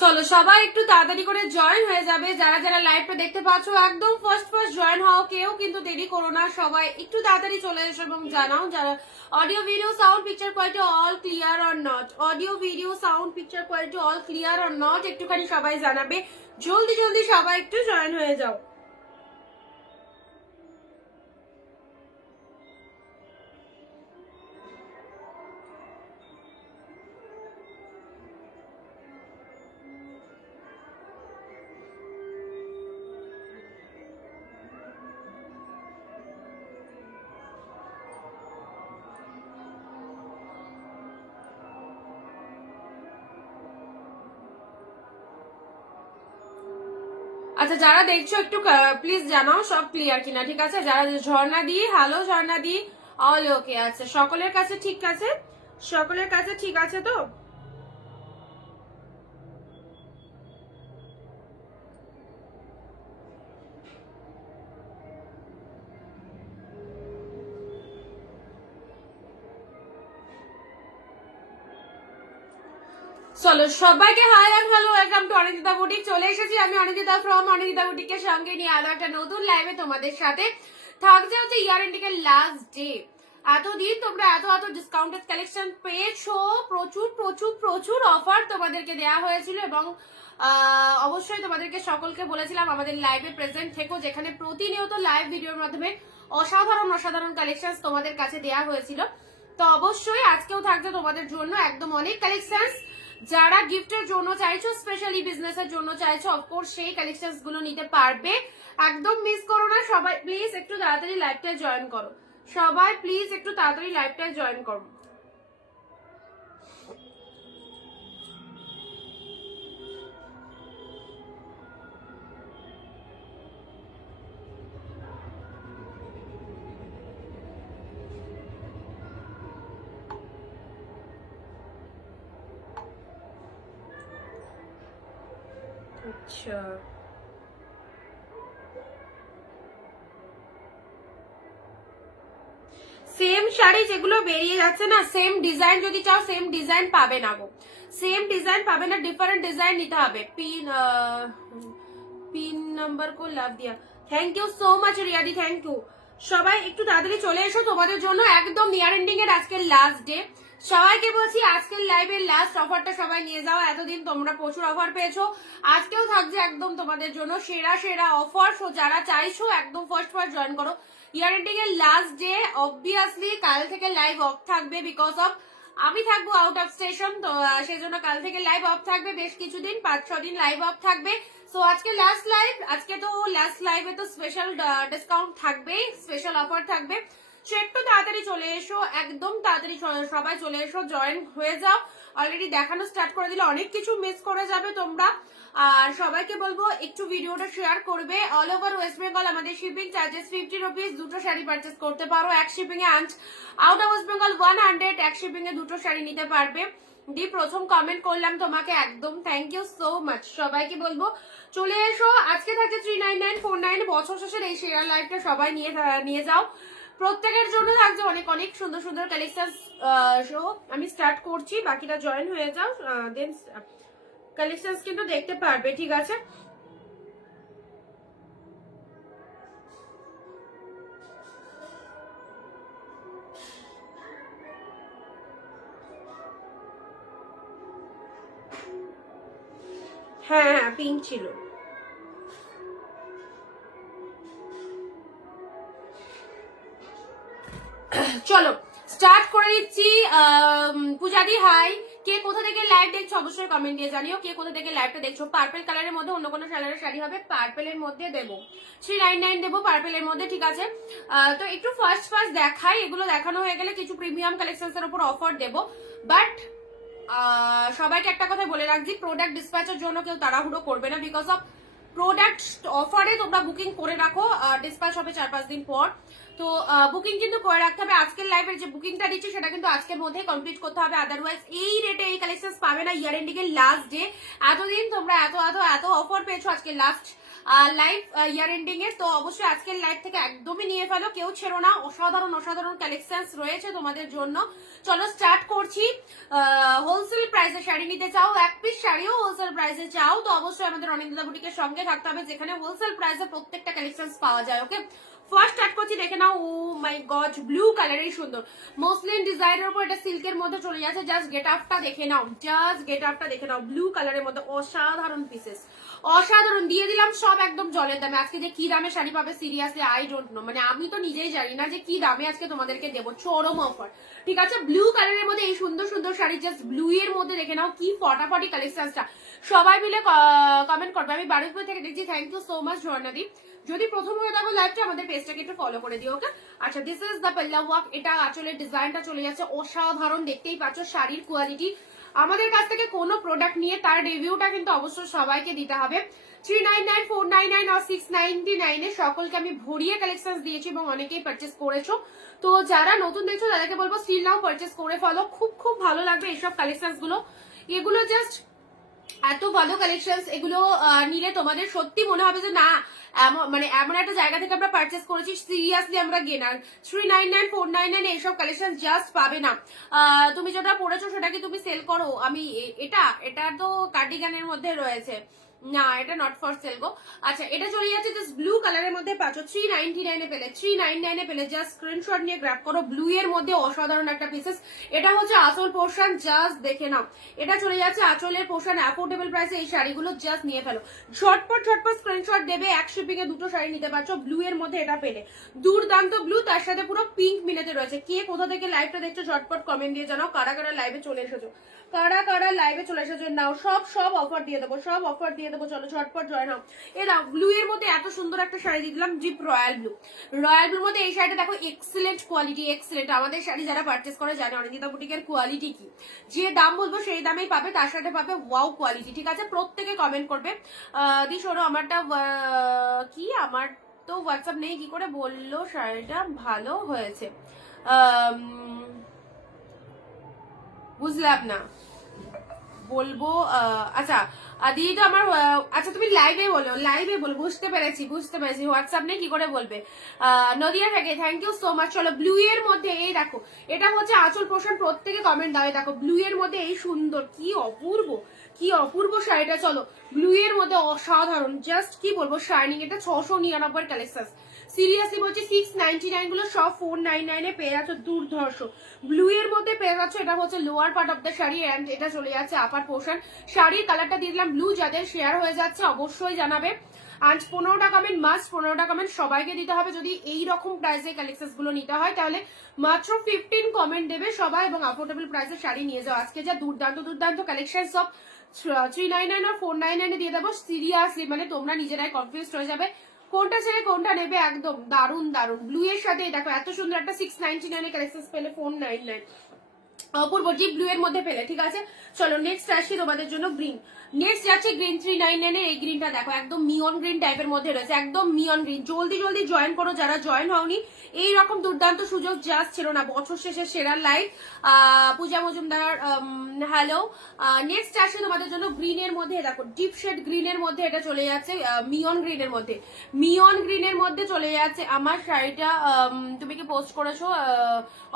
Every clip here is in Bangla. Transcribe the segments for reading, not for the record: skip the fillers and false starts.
চলো সবাই একটু তাড়াতাড়ি করে জয়েন হয়ে যাবে। যারা যারা লাইভটা দেখতে পাচ্ছ একদম ফার্স্ট জয়েন হও, কেউ কিন্তু দেরি করো না, সবাই একটু তাড়াতাড়ি চলে এসো এবং জানাও যারা audio video sound picture quality all clear or not, audio video sound picture quality all clear or not একটুখানি সবাই জানাবে। জলদি জলদি সবাই একটু জয়েন হয়ে যাও। আচ্ছা যারা দেখছো একটু প্লিজ জানাও সব ক্লিয়ার কিনা, ঠিক আছে? যারা ঝর্ণা দি, হ্যালো ঝর্ণা দি, অল ওকে আছে, সকলের কাছে ঠিক আছে? সকলের কাছে ঠিক আছে তো? চলো সবাইকে hi and hello, welcome to Anindita boutique. চলে এসেছি আমি অনিন্দিতা ফ্রম অনিন্দিতা বুটিকের সঙ্গে নিয়ে আরো একটা নতুন লাইভে তোমাদের সাথে। থাকছে হচ্ছে ইয়ার এন্ডিংয়ের লাস্ট ডে। এতদিন তোমরা এত এত ডিসকাউন্টেড কালেকশন পেয়েছো, প্রচুর প্রচুর প্রচুর অফার তোমাদেরকে দেওয়া হয়েছিল এবং অবশ্যই তোমাদেরকে সকলকে বলেছিলাম আমাদের লাইভে প্রেজেন্ট থেকো, যেখানে প্রতিনিয়ত লাইভ ভিডিওর মাধ্যমে অসাধারণ অসাধারণ কালেকশন তোমাদের কাছে দেওয়া হয়েছিল। তো অবশ্যই আজকেও থাকছে তোমাদের জন্য একদম অনেক কালেকশন। যারা গিফটের জন্য চাইছো, স্পেশালি বিজনেসের জন্য চাইছো, অফকোর্স সেই কালেকশনস গুলো নিতে পারবে। একদম মিস করো না। সবাই প্লিজ একটু তাড়াতাড়ি লাইভটায় জয়েন করো, সবাই প্লিজ একটু তাড়াতাড়ি লাইভটায় জয়েন করো। আচ্ছা সেম শাড়ি যেগুলো বেরিয়ে যাচ্ছে না, সেম ডিজাইন যদি চাও সেম ডিজাইন পাবে না গো, সেম ডিজাইন পাবে না, ডিফারেন্ট ডিজাইন নিতে হবে। পিন নাম্বার কো লাভ দিয়া, থ্যাংক ইউ সো মাচ রিয়াদি, থ্যাংক ইউ। সবাই একটু তাড়াতাড়ি চলে এসো, তোমাদের জন্য একদম নিয়ার এন্ডিং এর আজকের লাস্ট ডে। সবাইকে বলছি আজকের লাইভের লাস্ট অফারটা সবাই নিয়ে যাও। এতদিন তোমরা প্রচুর অফার পেয়েছো, আজকেও থাকছে একদম তোমাদের জন্য সেরা সেরা অফার। সো যারা চাইছো একদম ফার্স্ট জয়েন করো। ইয়ার এন্ডিং এর লাস্ট ডে, অবভিয়াসলি কাল থেকে লাইভ অফ থাকবে, বিকজ অফ আমি থাকবো আউট অফ স্টেশন, তো সেই জন্য কাল থেকে লাইভ অফ থাকবে, বেশ কিছুদিন 5-6 দিন লাইভ অফ থাকবে। সো আজকে লাস্ট লাইভ, আজকে তো লাস্ট লাইভে তো স্পেশাল ডিসকাউন্ট থাকবেই, স্পেশাল অফার থাকবে। সো একটু তাড়াতাড়ি চলে এসো, একদম তাড়াতাড়ি সবাই চলে এসো, জয়েন হয়ে যাও। অলরেডি দেখানো স্টার্ট করে দিলে অনেক কিছু মিস করে যাবে তোমরা। আর সবাইকে বলবো একটু ভিডিওটা শেয়ার করবে। অল ওভার ওয়েস্ট বেঙ্গল আমাদের শিপিং চার্জেস 50 রুপিস, দুটো শাড়ি পারচেস করতে পারো এক shipping A. Out of West Bengal 100, এক শিপিং এ দুটো শাড়ি নিতে পারবে। দি প্রথম কমেন্ট করলাম তোমাকে, একদম থ্যাংক ইউ সো মাচ। সবাইকে বলবো চলে এসো। আজকে থাকছে 39949 বছর শেষের এই শেয়ার লাইভটা সবাই নিয়ে যাও। প্রত্যেকের জন্য থাকছে অনেক অনেক সুন্দর সুন্দর কালেকশন। শো আমি স্টার্ট করছি, বাকিটা জয়েন হয়ে যাও, দেন কালেকশন কিন্তু দেখতে পারবে, ঠিক আছে? হ্যাঁ হ্যাঁ পিঙ্ক ছিল। চলো স্টার্ট করে দিচ্ছি। পূজাদি হাই, কে কোথা থেকে লাইভ দেখছো অবশ্যই কমেন্ট দিয়ে জানিও, কে কোথা থেকে লাইভটা দেখছো। পার্পেল কালারের মধ্যে অন্য কোনো কালারের শাড়ি হবে, পার্পেলের মধ্যে দেবো 399 দেবো পার্পেলের মধ্যে, ঠিক আছে? তো একটু ফার্স্ট দেখাই, এগুলো দেখানো হয়ে গেলে কিছু প্রিমিয়াম কালেকশনস এর উপর অফার দেবো। বাট সবাইকে একটা কথা বলে রাখছি, প্রোডাক্ট ডিসপ্যাচের জন্য কেউ তাড়াহুড়ো করবে না, বিকজ অফ প্রোডাক্ট অফারে তোমরা বুকিং করে রাখো, ডিসপ্যাচ হবে 4-5 দিন পর। তো বুকিং কিন্তু করে রাখতে হবে। আজকের লাইভের যে বুকিংটা দিচ্ছি সেটা কিন্তু আজকের মধ্যে কমপ্লিট করতে হবে, আদারওয়াইজ এই রেটে এই কালেকশন পাবে না ইয়ার এন্ডিং এর লাস্ট ডে। এতদিন তোমরা এত এত এত অফার পেয়েছো, আজকে লাস্ট লাইভ ইয়ার এন্ডিং এর। তো অবশ্যই আজকের লাইভ থেকে একদমই নিয়ে ফেলো, কেউ ছেড়ো না, অসাধারণ অসাধারণ কালেকশনস রয়েছে তোমাদের জন্য। চলো স্টার্ট করছি। হোলসেল প্রাইসে শাড়ি নিতে চাও, এক পিস শাড়িও হোলসেল প্রাইসে চাও, তো অবশ্যই আমাদের অনিন্দিতা বুটিকের সঙ্গে থাকতে হবে, যেখানে হোলসেল প্রাইসে প্রত্যেকটা কালেকশনস পাওয়া যায়। ওকে, ফার্স্ট স্টার্ট করছি, দেখে নাও। ও মাই গড, ব্লু কালারের সুন্দর মসলিন ডিজাইনের উপর এটা সিল্কের মধ্যে চলে যাচ্ছে। জাস্ট গেট আপটা দেখে নাও, জাস্ট গেট আপটা দেখে নাও। ব্লু কালারের মধ্যে অসাধারণ পিসেস, অসাধারণ। দিয়ে দিলাম সব একদম জলের দামে। আজকে যে কি দামে শাড়ি পাবে সিরিয়াসলি আই ডোন্ট নো, মানে আমি তো নিজেই জানি না যে কি দামে আজকে তোমাদেরকে দেবো। চরম অফার, ঠিক আছে। ব্লু কালারের মধ্যে এই সুন্দর সুন্দর শাড়ি, জাস্ট ব্লু এর মধ্যে দেখে নাও কি ফটাফটি কালেকশনটা। সবাই মিলে কমেন্ট করবে। আমি বারুইপুর থেকে দেখছি, থ্যাংক ইউ সো মাচ ঝর্ণাদি। যদি প্রথম হয়ে থাকো লাইভটা, আমাদের পেজটাকে একটু ফলো করে দিও। ওকে, আচ্ছা, দিস ইজ দ্য পাল্লা ওয়ার্ক। এটা আঁচলের ডিজাইনটা চলে যাচ্ছে অসাধারণ, দেখতেই পাচ্ছ শাড়ির কোয়ালিটি। আমাদের কাছ থেকে কোনো প্রোডাক্ট নিয়ে তার রিভিউটা কিন্তু অবশ্যই সবাইকে দিতে হবে। 399, 499 আর 699 এ সকলকে আমি ভরিয়ে কালেকশন দিয়েছি এবং অনেকেই পারচেস করেছো। তো যারা নতুন দেখছো তাদেরকে বলবো স্টিল নাও পারচেস করে ফেলো, খুব খুব ভালো লাগবে এইসব কালেকশন গুলো। এগুলো জাস্ট এত ভালো কালেকশনস, এগুলো নিলে তোমাদের সত্যি মনে হবে যে না, মানে এমন একটা জায়গা থেকে আমরা পারচেস করেছি, সিরিয়াসলি আমরা গেনার। 399, 499 এইসব কালেকশন জাস্ট পাবে না। তুমি যেটা পড়েছো সেটা কি তুমি সেল করো? আমি এটা তো কার্ডিগানের মধ্যে রয়েছে না, এটা নট ফর সেল গো। আচ্ছা, এটা চলে যাচ্ছে জাস্ট ব্লু কালারের মধ্যে পাচ্ছ 399 এ পেলে, 399 এ পেলে। জাস্ট স্ক্রিনশট নিয়ে গ্র্যাব করো। ব্লু এর মধ্যে অসাধারণ একটা পিসেস। এটা হচ্ছে আঁচল পোর্শন, জাস্ট দেখে নাও। এটা চলে যাচ্ছে আঁচলের পোর্শন, অ্যাফোর্ডেবল প্রাইসে এই শাড়িগুলো জাস্ট নিয়ে ফেলো। ঝটপট ঝটপট স্ক্রিনশট দেবে, এক শিপিং এ দুটো শাড়ি নিতে পারছো। ব্লু এর মধ্যে এটা পেলে, দুর্দান্ত ব্লু, তার সাথে পুরো পিঙ্ক মিলেতে রয়েছে। কে কোথা থেকে লাইভটা দেখছো ঝটপট কমেন্ট দিয়ে জানাও কারা কারা লাইভে চলে এসেছো, কারা কারা লাইভে চলে এসেছো। নাও সব অফার দিয়ে দেবো, সব অফার দিয়ে দেবো। চলো ঝটপট জয়েন হও। এরা ব্লু এর মধ্যে এত সুন্দর একটা শাড়ি দিয়ে দিলাম, জিপ রয়্যাল ব্লু। রয়্যাল ব্লুর মধ্যে এই শাড়িটা দেখো, এক্সেলেন্ট কোয়ালিটি, এক্সেলেন্ট। আমাদের শাড়ি যারা পারচেস করে জানে অনিন্দিতা বুটিকের কোয়ালিটি কি। যে দাম বলবো সেই দামেই পাবে, তার সাথে পাবে ওয়াও কোয়ালিটি, ঠিক আছে। প্রত্যেকে কমেন্ট করবে। দি শোনো, আমারটা কি, আমার তো হোয়াটসঅ্যাপ নেই, কি করে বললো শাড়িটা ভালো হয়েছে? বুঝলাম না, বলবো। আচ্ছা, দিদি তো আমার, আচ্ছা তুমি লাইভে বলো, লাইভে বলো। বুঝতে পেরেছি, বুঝতে পেরেছি। হোয়াটসঅ্যাপ নেই কি করে বলবে? নদিয়া থেকে থ্যাংক ইউ সো মাচ। চলো, ব্লু এর মধ্যে এই দেখো, এটা হচ্ছে আঁচল পোর্শন। প্রত্যেকে কমেন্ট দাও। দেখো ব্লু এর মধ্যে এই সুন্দর, কি অপূর্ব, কি অপূর্ব শাড়িটা। চলো, ব্লু এর মধ্যে অসাধারণ, জাস্ট কি বলবো, শাইনিং। এটা 699 কালেকশন। সিরিয়াসলি বলছি, 699 গুলো সব 499 এ পেয়ে যাচ্ছ, দুর্ধর্ষ। ব্লু এর মধ্যে পেয়ে যাচ্ছ। এটা হচ্ছে lower part of the sari, and এটা চলে যাচ্ছে আপার পোর্শন। শাড়ির কালারটা দিয়ে দিলাম ব্লু। যাদের শেয়ার হয়ে যাচ্ছে অবশ্যই জানাবে। আজ 15টা কমেন্ট, মাস্ট 15টা কমেন্ট সবাইকে দিতে হবে। যদি এই রকম প্রাইসে কালেকশন গুলো নিতে হয় তাহলে মাত্র 15 কমেন্ট দেবে সবাই, এবং অ্যাফোর্ডেবল প্রাইসে শাড়ি নিয়ে যাও। আজকে যা দুর্দান্ত দুর্দান্ত কালেকশন, সব 399 আর 499 দিয়ে দেবো। সিরিয়াসলি মানে তোমরা নিজেরাই কনফিউজ হয়ে যাবে কোনটা ছেড়ে কোনটা নেবে। একদম দারুন দারুন। ব্লু এর সাথে দেখো এত সুন্দর একটা 699 কালেকশন পেলে 499, অপূর্ব। ডিপ ব্লু এর মধ্যে পেলে, ঠিক আছে। চলো নেক্সট আসি তোমাদের জন্য গ্রিন। নেক্সট যাচ্ছে গ্রিন 399 এর। এই গ্রিনটা দেখো, একদম মিয়ন গ্রিন টাইপের মধ্যে রয়েছে, একদম মিয়ন গ্রিন। জলদি জলদি জয়েন করো যারা জয়েন হওনি। এইরকম দুর্দান্ত সুযোগ জাস্ট ছিল না। বছর শেষে সেরা লাইভ। পূজা মজুমদার হ্যালো। নেক্সট আসে তোমাদের জন্য গ্রিন এর মধ্যে, দেখো ডিপ শেড গ্রিন এর মধ্যে এটা চলে যাচ্ছে, মিয়ন গ্রিন এর মধ্যে, মিয়ন গ্রিন এর মধ্যে চলে যাচ্ছে আমার শাড়িটা। তুমি কি পোস্ট করেছো?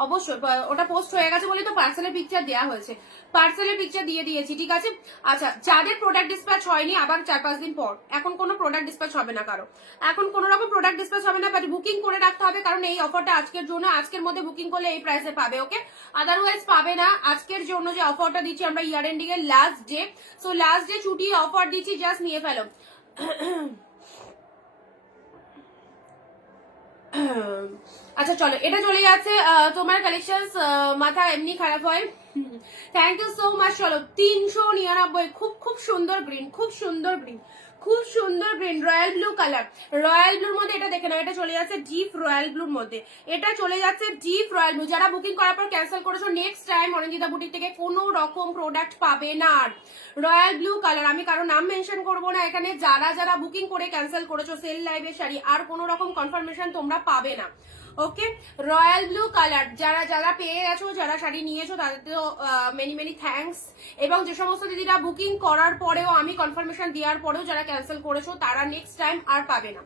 অবশ্যই, ওটা পোস্ট হয়ে গেছে বলে তো পার্সেলের পিকচার দেওয়া হয়েছে, পার্সেলের পিকচার দিয়ে দিয়েছি, ঠিক আছে। আচ্ছা, যাদের প্রোডাক্ট ডিসপ্যাচ হয়নি আবার 4-5 দিন পর, এখন কোনো প্রোডাক্ট ডিসপ্যাচ হবে না কারো, এখন কোনো রকম প্রোডাক্ট ডিসপ্যাচ হবে না, বাট বুকিং করে রাখতে হবে, কারণ এই অফারটা আজকের জন্য, আজকের মধ্যে বুকিং করলে এই প্রাইসে পাবে। ওকে, আদারওয়াইজ পাবে না। আজকের জন্য যে অফারটা দিচ্ছি আমরা, ইয়ার এন্ডিং এর last day, so last day ছুটি অফার দিচ্ছি, জাস্ট নিয়ে ফেলো। আচ্ছা চলো, এটা চলে যাচ্ছে তোমার কালেকশন, মাথা এমনি খারাপ হয়। Thank you so much. চলো 399, খুব খুব সুন্দর গ্রিন, খুব সুন্দর গ্রিন, খুব সুন্দর green, royal blue colour. Royal ব্লুর মধ্যে এটা দেখে নাও, এটা চলে যাচ্ছে ডিপ রয়্যাল ব্লুর মধ্যে, এটা চলে যাচ্ছে ডিপ রয়্যাল ব্লু। যারা বুকিং করার পর ক্যান্সেল করেছো, নেক্সট টাইম অনিন্দিতা বুটিক থেকে কোনো রকম প্রোডাক্ট পাবে না। রয়্যাল ব্লু কালার, আমি কারো নাম মেনশন করবো না এখানে। যারা যারা বুকিং করে ক্যান্সেল করেছো সেল লাইভের শাড়ি, আর কোনো রকম কনফার্মেশন তোমরা পাবে না। ওকে, রয়্যাল ব্লু কালার যারা যারা পেয়ে গেছো, যারা শাড়ি নিয়েছো তাদের তো মেনি মেনি থ্যাঙ্কস। এবং যে সমস্ত দিদিরা বুকিং করার পরেও, আমি কনফার্মেশন দেওয়ার পরেও যারা ক্যান্সেল করেছো, তারা নেক্সট টাইম আর পাবে না।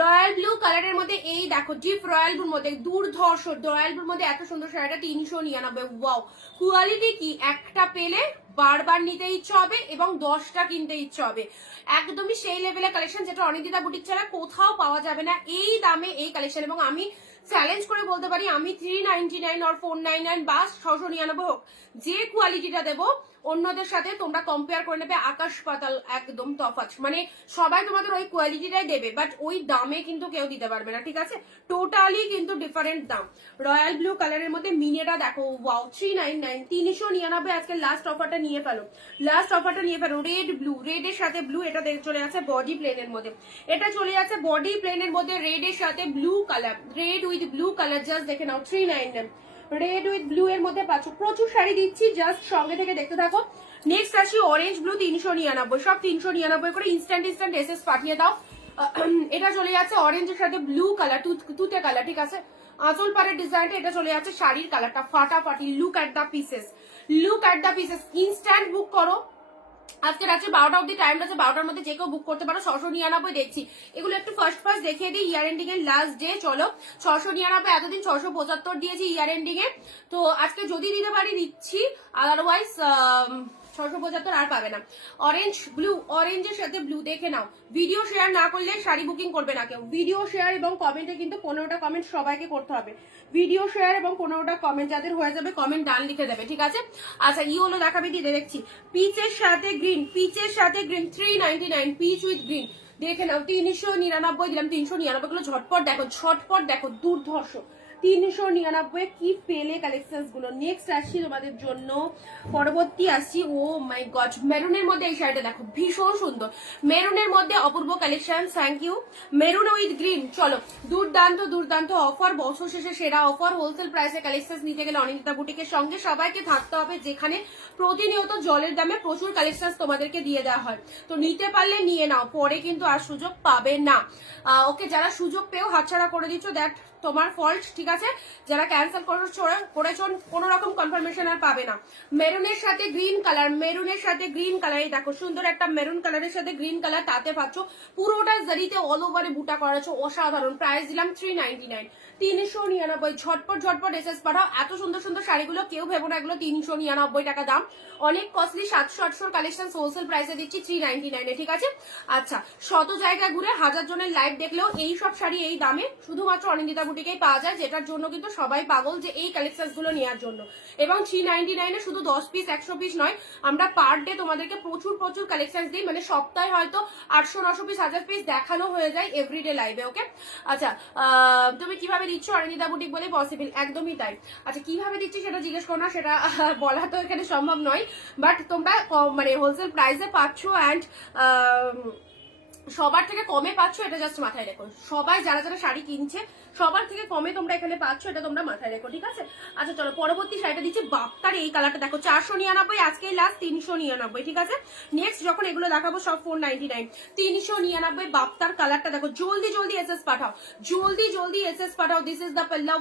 রয়্যাল ব্লু কালারের মধ্যে এই দেখো ডিপ রয়্যাল ব্লুর মধ্যে দুর্ধর্ষ রয়্যাল ব্লুর মধ্যে এত সুন্দর শাড়িটা 399। ওয়াও, কোয়ালিটি কি, একটা পেলে বারবার নিতে ইচ্ছে হবে এবং 10টা কিনতে ইচ্ছে হবে। একদমই সেই লেভেলের কালেকশন যেটা অনিন্দিতা বুটিক ছাড়া কোথাও পাওয়া যাবে না এই দামে এই কালেকশন। এবং আমি চ্যালেঞ্জ করে বলতে পারি, আমি 399 আর 499 বা 699 হোক, যে কোয়ালিটিটা দেবো অন্যদের সাথে তোমরা কম্পেয়ার করে নেবে আকাশ পাতাল একদম তফাৎ। মানে সবাই তোমাদের ওই কোয়ালিটিটাই দেবে, বাট ওই দামে কিন্তু কেউ দিতে পারবে না, ঠিক আছে? টোটালি কিন্তু ডিফারেন্ট দাম। রয়্যাল ব্লু কালারের মধ্যে মিনেটা দেখো, ওয়াও 399, 399 আজকে লাস্ট অফারটা নিয়ে ফেলো, লাস্ট অফারটা নিয়ে ফেলো। রেড ব্লু, রেডের সাথে ব্লু, এটা চলে যাচ্ছে বডি প্লেনের মধ্যে, এটা চলে যাচ্ছে বডি প্লেনের মধ্যে রেডের সাথে blue colour, red with blue colour, just দেখে নাও 399। রেড উইথ ব্লু এর মধ্যে পাচ্ছ, প্রচুর শাড়ি দিচ্ছি, জাস্ট সঙ্গে থেকে দেখতে থাকো। নেক্সট আসি অরেঞ্জ ব্লু 399, সব 399 করে ইনস্ট্যান্ট এসএস পাঠিয়ে দাও। এটা চলে যাচ্ছে অরেঞ্জের সাথে ব্লু কালার, তুতে কালার, ঠিক আছে? আঁচল পাড়ের ডিজাইনটা, এটা চলে যাচ্ছে শাড়ির কালারটা ফাটাফাটি। Look at the pieces, look at the pieces. Instant book করো, আজকে রাত্রে 12টা অব্দি টাইম আছে, 12টার মধ্যে যে কেউ বুক করতে পারো। 699 দেখছি, এগুলো একটু ফার্স্ট দেখিয়ে দিই। ইয়ার এন্ডিং এর লাস্ট ডে, চলো 699, এতদিন 675 দিয়েছি ইয়ার এন্ডিং এ, তো আজকে যদি দিতে পারি দিচ্ছি, আদারওয়াইজ 675 আর পাবে না। অরেঞ্জ ব্লু, অরেঞ্জের সাথে ব্লু, দেখে নাও। ভিডিও শেয়ার না করলে শাড়ি বুকিং করবে না কেউ। ভিডিও শেয়ার এবং কমেন্টে কিন্তু 15টা কমেন্ট সবাইকে করতে হবে। ভিডিও শেয়ার এবং 15টা কমেন্ট যাদের হয়ে যাবে কমেন্ট ডান লিখে দেবে, ঠিক আছে? আচ্ছা, ইয়েলো দেখাবে কি দেখছি, পিচের সাথে গ্রিন, পিচের সাথে গ্রিন 399, পিচ উইথ গ্রিন, দেখে নাও 399 দিলাম। 399 গুলো ঝটপট দেখো, ঝটপট দেখো, দুর্ধর্ষ 399 কি পেলে কালেকশন গুলো। নেক্সট আসছি তোমাদের জন্য, পরবর্তী আসছি, ও মাই গড, মেরুনের মধ্যে এই শাড়িটা দেখো, ভীষণ সুন্দর। মেরুনের মধ্যে অপূর্ব collection, thank you. Maroon with green, চলো দুর্দান্ত দুর্দান্ত অফার, বছর শেষে সেরা অফার। হোলসেল প্রাইসে কালেকশন নিতে গেলে অনিন্দিতা বুটিকের সঙ্গে সবাইকে থাকতে হবে, যেখানে প্রতিনিয়ত জলের দামে প্রচুর কালেকশন তোমাদেরকে দিয়ে দেওয়া হয়। তো নিতে পারলে নিয়ে নাও, পরে কিন্তু আর সুযোগ পাবে না। ওকে, যারা সুযোগ পেয়েও হাতছাড়া করে দিচ্ছ, দ্যাট তোমার ফল্ট, ঠিক আছে? যারা ক্যান্সেল করেছো কোনো রকম কনফার্মেশন আর পাবে না। মেরুনের সাথে গ্রিন কালার, মেরুনের সাথে গ্রিন কালার, এই দেখো সুন্দর একটা মেরুন কালারের সাথে গ্রিন কালার, তাতে পাচ্ছ পুরোটা জারিতে অল ওভারে বুটা করেছো, অসাধারণ। প্রাইস দিলাম 399, 399। ঝটপট ঝটপট এসএস পাঠাও। এত সুন্দর সুন্দর শাড়িগুলো কেউ ভেবো না এগুলো 399 টাকা দাম, অনেক কস্টলি। 700-800 কালেকশন হোলসেল প্রাইসে দিচ্ছি 399, ঠিক আছে? আচ্ছা, শত জায়গা ঘুরে 1000 জনের লাইভ দেখলেও এই সব শাড়ি এই দামে শুধুমাত্র অনিন্দিতা বুটিকেই পাওয়া যায়, যেটার জন্য কিন্তু সবাই পাগল যে এই কালেকশন গুলো নেওয়ার জন্য। এবং 399 শুধু 10 পিস 100 পিস নয়, আমরা পার ডে তোমাদেরকে প্রচুর প্রচুর কালেকশন দিই, মানে সপ্তাহে হয়তো 800-900 পিস 1000 পিস দেখানো হয়ে যায় এভরিডে লাইভে। ওকে, আচ্ছা তুমি কিভাবে দিচ্ছ অনিন্দিতা বুটিক বলে পসিবল? একদমই তাই। আচ্ছা, কিভাবে দিচ্ছি সেটা জিজ্ঞেস করো না, সেটা বলা তো এখানে সম্ভব নয়, বাট তোমরা মানে হোলসেল প্রাইসে পাচ্ছ অ্যান্ড সবার থেকে কমে পাচ্ছ, এটা জাস্ট মাথায় রেখো। সবাই যারা যারা শাড়ি কিনছে সবার থেকে কমে তোমরা এখানে পাচ্ছ, এটা তোমরা মাথায় রেখো, ঠিক আছে? আচ্ছা চলো, পরবর্তী শাড়িটা দিচ্ছি। বাপ্তার এই কালারটা দেখো, 499, আজকে লাস্ট 399, ঠিক আছে? নেক্সট যখন এগুলো দেখাবো সব 499, 399 বাপ্তার কালারটা দেখো। জলদি জলদি এসএস পাঠাও, জলদি জলদি SS Pathao. This is the পাল্লা,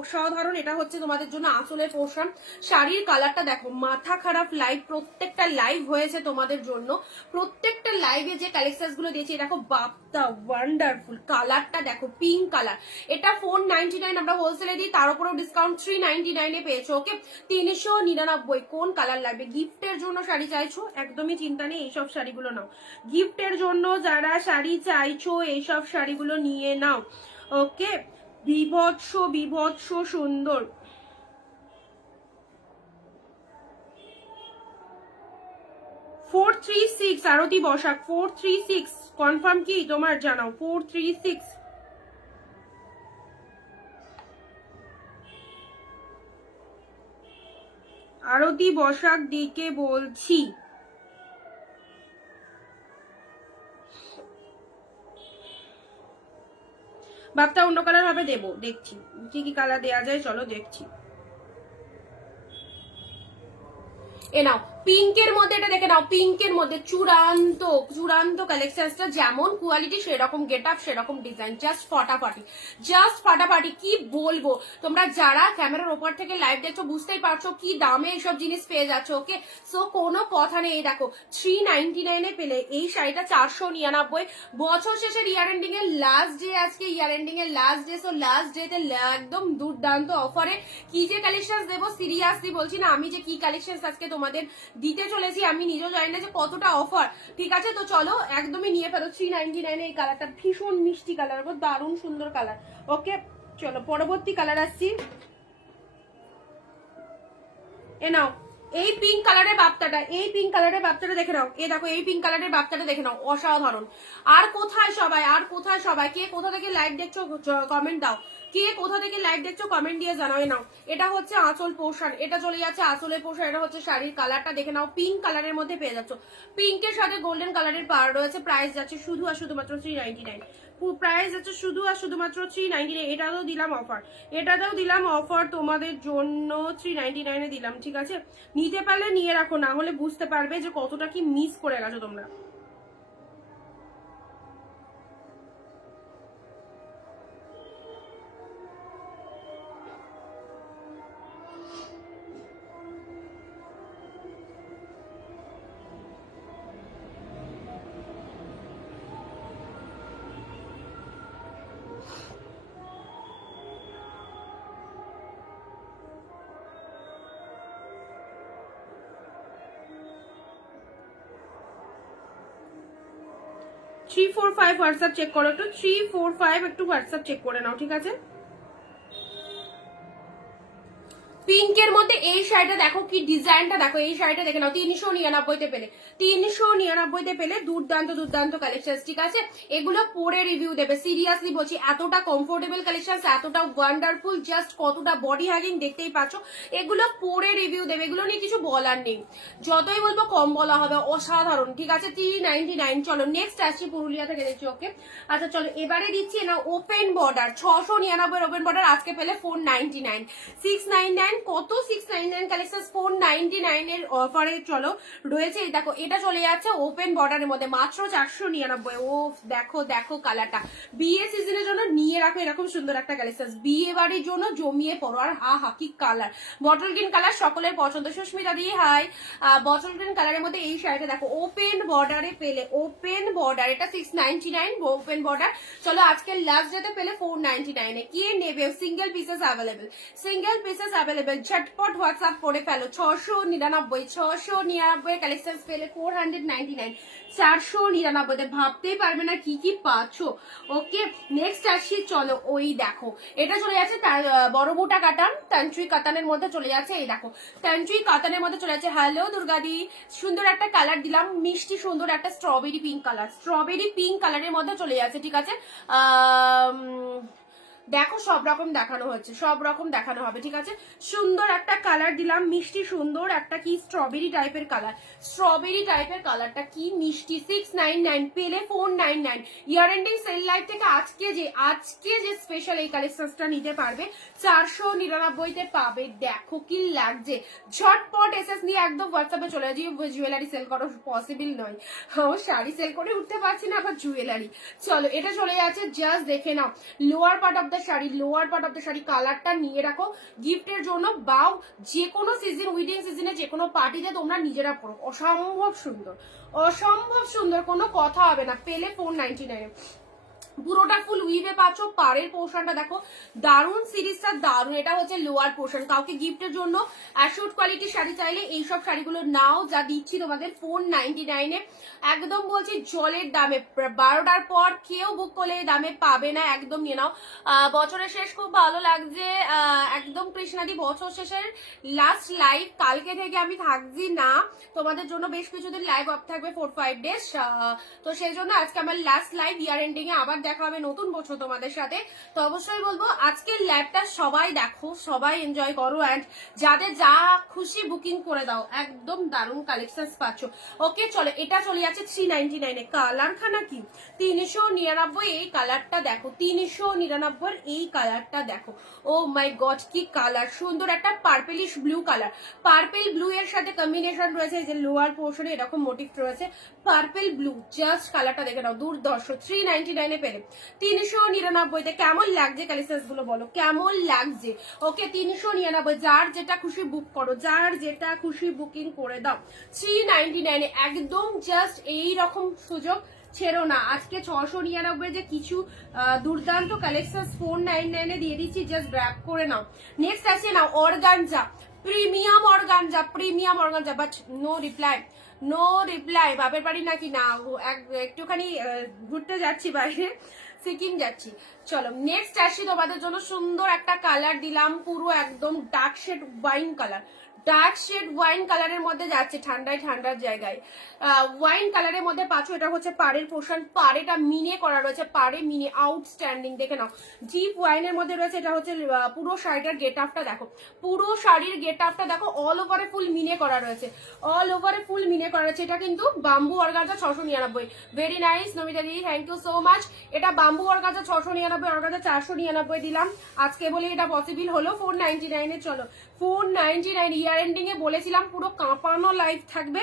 অসাধারণ। এটা হচ্ছে তোমাদের জন্য আসলের পোর্শন। শাড়ির কালারটা দেখো, মাথা খারাপ লাইভ, প্রত্যেকটা লাইভ হয়েছে তোমাদের জন্য। প্রত্যেকটা লাইভে যে কালেকশন গুলো দিয়েছি দেখো, বাপ্তা ওয়ান্ডারফুল। কালারটা দেখো, পিঙ্ক কালার। এটা 499 আমরা হোলসেলে দিই, তার উপরেও ডিসকাউন্ট 399 পেয়েছো। ওকে, 399। কোন কালার লাগবে? গিফটের জন্য শাড়ি চাইছো? একদমই চিন্তা নেই, এইসব শাড়িগুলো নাও। গিফটের জন্য যারা শাড়ি চাইছো এইসব শাড়িগুলো নিয়ে নাও। ওকে, বিভৎস বিভৎস সুন্দর। $436 আরতি বসাক, 436 কনফার্ম কি তোমার? জানাও 436। আরতি বসাক দিকে বলছি। বাপটা অন্য কালার হবে, দেবো, দেখছি কি কি কালার দেওয়া যায়, চলো দেখছি। এ নাও পিঙ্কের মধ্যে এটা দেখে নাও, পিঙ্কের মধ্যে চূড়ান্ত চূড়ান্ত কালেকশনটা, যেমন কোয়ালিটি সেরকম গেট আপ সেরকম ডিজাইন, জাস্ট ফাটাফাটি, জাস্ট ফাটাফাটি। কি বলবো, তোমরা যারা ক্যামেরার ওপর থেকে লাইভ দেখছো বুঝতেই পারছো কি দামে এইসব জিনিস পেয়ে যাচ্ছ। ওকে, সো কোনো কথা নেই। দেখো 399 পেলে এই শাড়িটা 499। বছর শেষের ইয়ার এন্ডিং এর লাস্ট ডে, আজকে ইয়ার এন্ডিং এর লাস্ট ডে, সো লাস্ট ডেতে একদম দুর্দান্ত অফারে কি যে কালেকশন দেবো, সিরিয়াসলি বলছি না, আমি যে কি কালেকশন আজকে তোমাদের দিতে চলেছি আমি নিজেও জানি না যে কতটা অফার। ঠিক আছে, তো চলো একদমই নিয়ে ফেলো। 399 এই কালারটা ভীষণ মিষ্টি কালার, দারুণ সুন্দর কালার। ওকে, চলো পরবর্তী কালার আসছি। এ নাও এই পিঙ্ক কালারের বাপ্তাটা, এই পিঙ্ক কালারের বাপ্তাটা দেখে নাও। এ দেখো এই পিঙ্ক কালারের বাপ্তাটা দেখে নাও, অসাধারণ। আর কোথায় সবাই, আর কোথায় সবাই, কে কোথা থেকে লাইভ দেখছো কমেন্ট দাও, কে কোথা থেকে লাইভ দেখছো কমেন্ট দিয়ে জানাও। নাও এটা হচ্ছে আঁচল পোর্শন, এটা চলে যাচ্ছে আঁচলের পোর্শন, এটা হচ্ছে শাড়ির কালারটা দেখে নাও, পিঙ্ক কালারের মধ্যে পেয়ে যাচ্ছ। পিঙ্কের সাথে গোল্ডেন কালারের পার রয়েছে। প্রাইস যাচ্ছে শুধু আর শুধুমাত্র 399। প্রাইস যাচ্ছে শুধু আর শুধুমাত্র 399। এটাতেও দিলাম অফার, এটাতেও দিলাম অফার তোমাদের জন্য, 399 দিলাম। ঠিক আছে, নিতে পারলে নিয়ে রাখো, না হলে বুঝতে পারবে যে কতটা কি মিস করে গেছো তোমরা। 345 হোয়াটসঅ্যাপ চেক করো একটু, 345 একটু হোয়াটসঅ্যাপ চেক করে নাও। ঠিক আছে, পিঙ্কের মধ্যে এই শাড়িটা দেখো, কি ডিজাইনটা দেখো, এই শাড়িটা দেখে নাও। 399 পেলে, 399 পেলে দুর্দান্ত দুর্দান্ত কালেকশন। ঠিক আছে, এগুলো পরে রিভিউ দেবে, সিরিয়াসলি বলছি। এতটা কমফোর্টেবল কালেকশন, এতটা ওয়ান্ডারফুল, জাস্ট কতটা বডি হ্যাগিং দেখতেই পাচ্ছ। এগুলো পরে রিভিউ দেবে, এগুলো নিয়ে কিছু বলার নেই, যতই বলবো কম বলা হবে, অসাধারণ। ঠিক আছে, 399। চলো নেক্সট আসছি, পুরুলিয়া থেকে দেখছি। ওকে, আচ্ছা চলো এবারে দিচ্ছি না ওপেন বর্ডার, 699 ওপেন বর্ডার, আজকে পেলে 499। 699 কত, 699 কালেকশন 499 এর অফারে চলো রয়েছে। দেখো এটা চলে যাচ্ছে ওপেন বর্ডারের মধ্যে মাত্র 499। ও দেখো দেখো কালারটা, বিয়ে সিজনের জন্য নিয়ে রাখো এরকম সুন্দর একটা কালেকশন, বিয়ে বাড়ির জন্য জমিয়ে পড়ো। আর হা হা কি কালার, বটল গ্রিন কালার সকলের পছন্দ। সুস্মিতা দি হাই, বটল গ্রিন কালারের মধ্যে এই শাড়িটা দেখো ওপেন বর্ডারে পেলে, ওপেন বর্ডার, এটা 699 ওপেন বর্ডার। চলো আজকে লাস্ট ডেতে পেলে 499 এ। কে নেবে, single pieces available, single pieces available. ঝটপট হোয়াটসঅ্যাপ করে ফেলো। 699 কালেকশন পেলে 499, 499 ভাবতেই পারবে না কি কি পাচ্ছ। ওকে, নেক্সট আসছি। চলো ওই দেখো এটা চলে যাচ্ছে বড় বুটা কাটান, তান্ত্রি কাতানের মধ্যে চলে যাচ্ছে। এই দেখো তান্ত্রি কাতানের মধ্যে চলে যাচ্ছে। হ্যালো দুর্গাদি, সুন্দর একটা কালার দিলাম, মিষ্টি সুন্দর একটা strawberry pink colour, strawberry pink কালারের মধ্যে চলে যাচ্ছে। ঠিক আছে, দেখো সব রকম দেখানো হচ্ছে, সব রকম দেখানো হবে। ঠিক আছে, সুন্দর একটা কালার দিলাম, মিষ্টি সুন্দর একটা কি স্ট্রবেরি টাইপের কালার, স্ট্রবেরি টাইপের কালারটা কি মিষ্টি। 699 পেলে 499। ইয়ার এন্ডিং সেল লাইভ থেকে আজকে যে স্পেশাল এই কালেকশনটা নিতে পারবে 499 পাবে। দেখো কি লাগছে, ঝটপট এসএস নিয়ে একদম হোয়াটসঅ্যাপে চলে যাই। জুয়েলারি সেল করা পসিবল নয়, শাড়ি সেল করে উঠতে পারছি না, আবার জুয়েলারি। চলো এটা চলে যাচ্ছে, জাস্ট দেখে নাও lower part of the sari, lower part of the sari কালারটা নিয়ে রাখো গিফটের জন্য, বাও যে কোনো সিজন, উইডিং সিজনে যে কোনো পার্টিতে তোমরা নিজেরা পড়ো, অসম্ভব সুন্দর, অসম্ভব সুন্দর, কোনো কথা হবে না। পেলে 499। পুরোটা ফুল উইভে পাচ্ছ, পাড়ের পোর্শনটা দেখো দারুন, সিরিজটা দারুন। এটা হচ্ছে লোয়ার পোর্শন, কাউকে গিফটের জন্য অ্যাশোর্ড কোয়ালিটির শাড়ি চাইলে এইসব শাড়িগুলো নাও, যা দিচ্ছি তোমাদের 499 একদম বলছি জলের দামে। 12টার পর কেউ বুক করলে এই দামে পাবে না, একদম নিয়ে নাও। বছরের শেষ খুব ভালো লাগছে, একদম কৃষ্ণাদি বছর শেষের লাস্ট লাইভ, কালকে থেকে আমি থাকছি না তোমাদের জন্য, বেশ কিছুদিন লাইভ অফ থাকবে 4-5 ডেজ, তো সেই জন্য আজকে আমার লাস্ট লাইভ, ইয়ার এন্ডিং এ আবার দেখা হবে নতুন বছর তোমাদের সাথে। তো অবশ্যই বলবো আজকের লাইভটা সবাই দেখো, সবাই এনজয় করো, অ্যান্ড যাদের যা খুশি বুকিং করে দাও, একদম দারুণ কালেকশন পাচ্ছ। ওকে চলো, এটা চলে যাচ্ছে 399 এ। কালার খানা কি 399, এই কালারটা দেখো, 399 এই কালারটা দেখো। ও মাই গড কি কালার সুন্দর, একটা purplish blue colour, purple blue এর সাথে কম্বিনেশন রয়েছে, যে লোয়ার পোর্শনে এরকম মোটিভ রয়েছে পার্পেল ব্লু, জাস্ট কালারটা দেখে নাও দুর্ধর্ষ। 399 এ পেলে 399 কেমন লাগছে কালেকশন গুলো বলো, কেমন লাগছে? ওকে 399, যার যেটা খুশি বুক করো, যার যেটা খুশি বুকিং করে দাও। 399 এ একদম জাস্ট এই রকম সুযোগ ছেড়ো না। আজকে 699 যে কিছু দুর্দান্ত কালেকশন 499 এ দিয়ে দিচ্ছি, জাস্ট গ্র্যাব করে নাও। নেক্সট আছে নাও organza, premium organza, premium organza, but no reply, no reply. বাপের বাড়ি নাকি না, একটুখানি ঘুরতে যাচ্ছি বাইরে, সিকিম যাচ্ছি। চলো নেক্সট আসি, তোমাদের জন্য সুন্দর একটা কালার দিলাম, পুরো একদম dark shade wine colour, dark shade wine কালারের মধ্যে যাচ্ছে, ঠান্ডায় ঠান্ডার জায়গায় ওয়াইন কালারের মধ্যে পাচ্ছ। এটা হচ্ছে পাড়ের পোর্শন, পাড়েটা মিনে করা রয়েছে, পাড়ে মিনে আউটস্ট্যান্ডিং, দেখে নাও ডিপ ওয়াইনের মধ্যে রয়েছে। এটা হচ্ছে পুরো শাড়িটার গেট আপটা দেখো, পুরো শাড়ির গেট আপটা দেখো, অল ওভারে ফুল মিনে করা রয়েছে, অল ওভারে ফুল মিনে করা রয়েছে। এটা কিন্তু bamboo organza 699, very nice Namita দিদি, থ্যাংক ইউ সো মাচ। এটা বাম্বু অর্গানজা 699, অর্গানজা 499 দিলাম আজকে বলে এটা পসিবল হলো 499 এ। চলো 499 ইয়ার এন্ডিং এ বলেছিলাম পুরো কাঁপানো লাইভ থাকবে,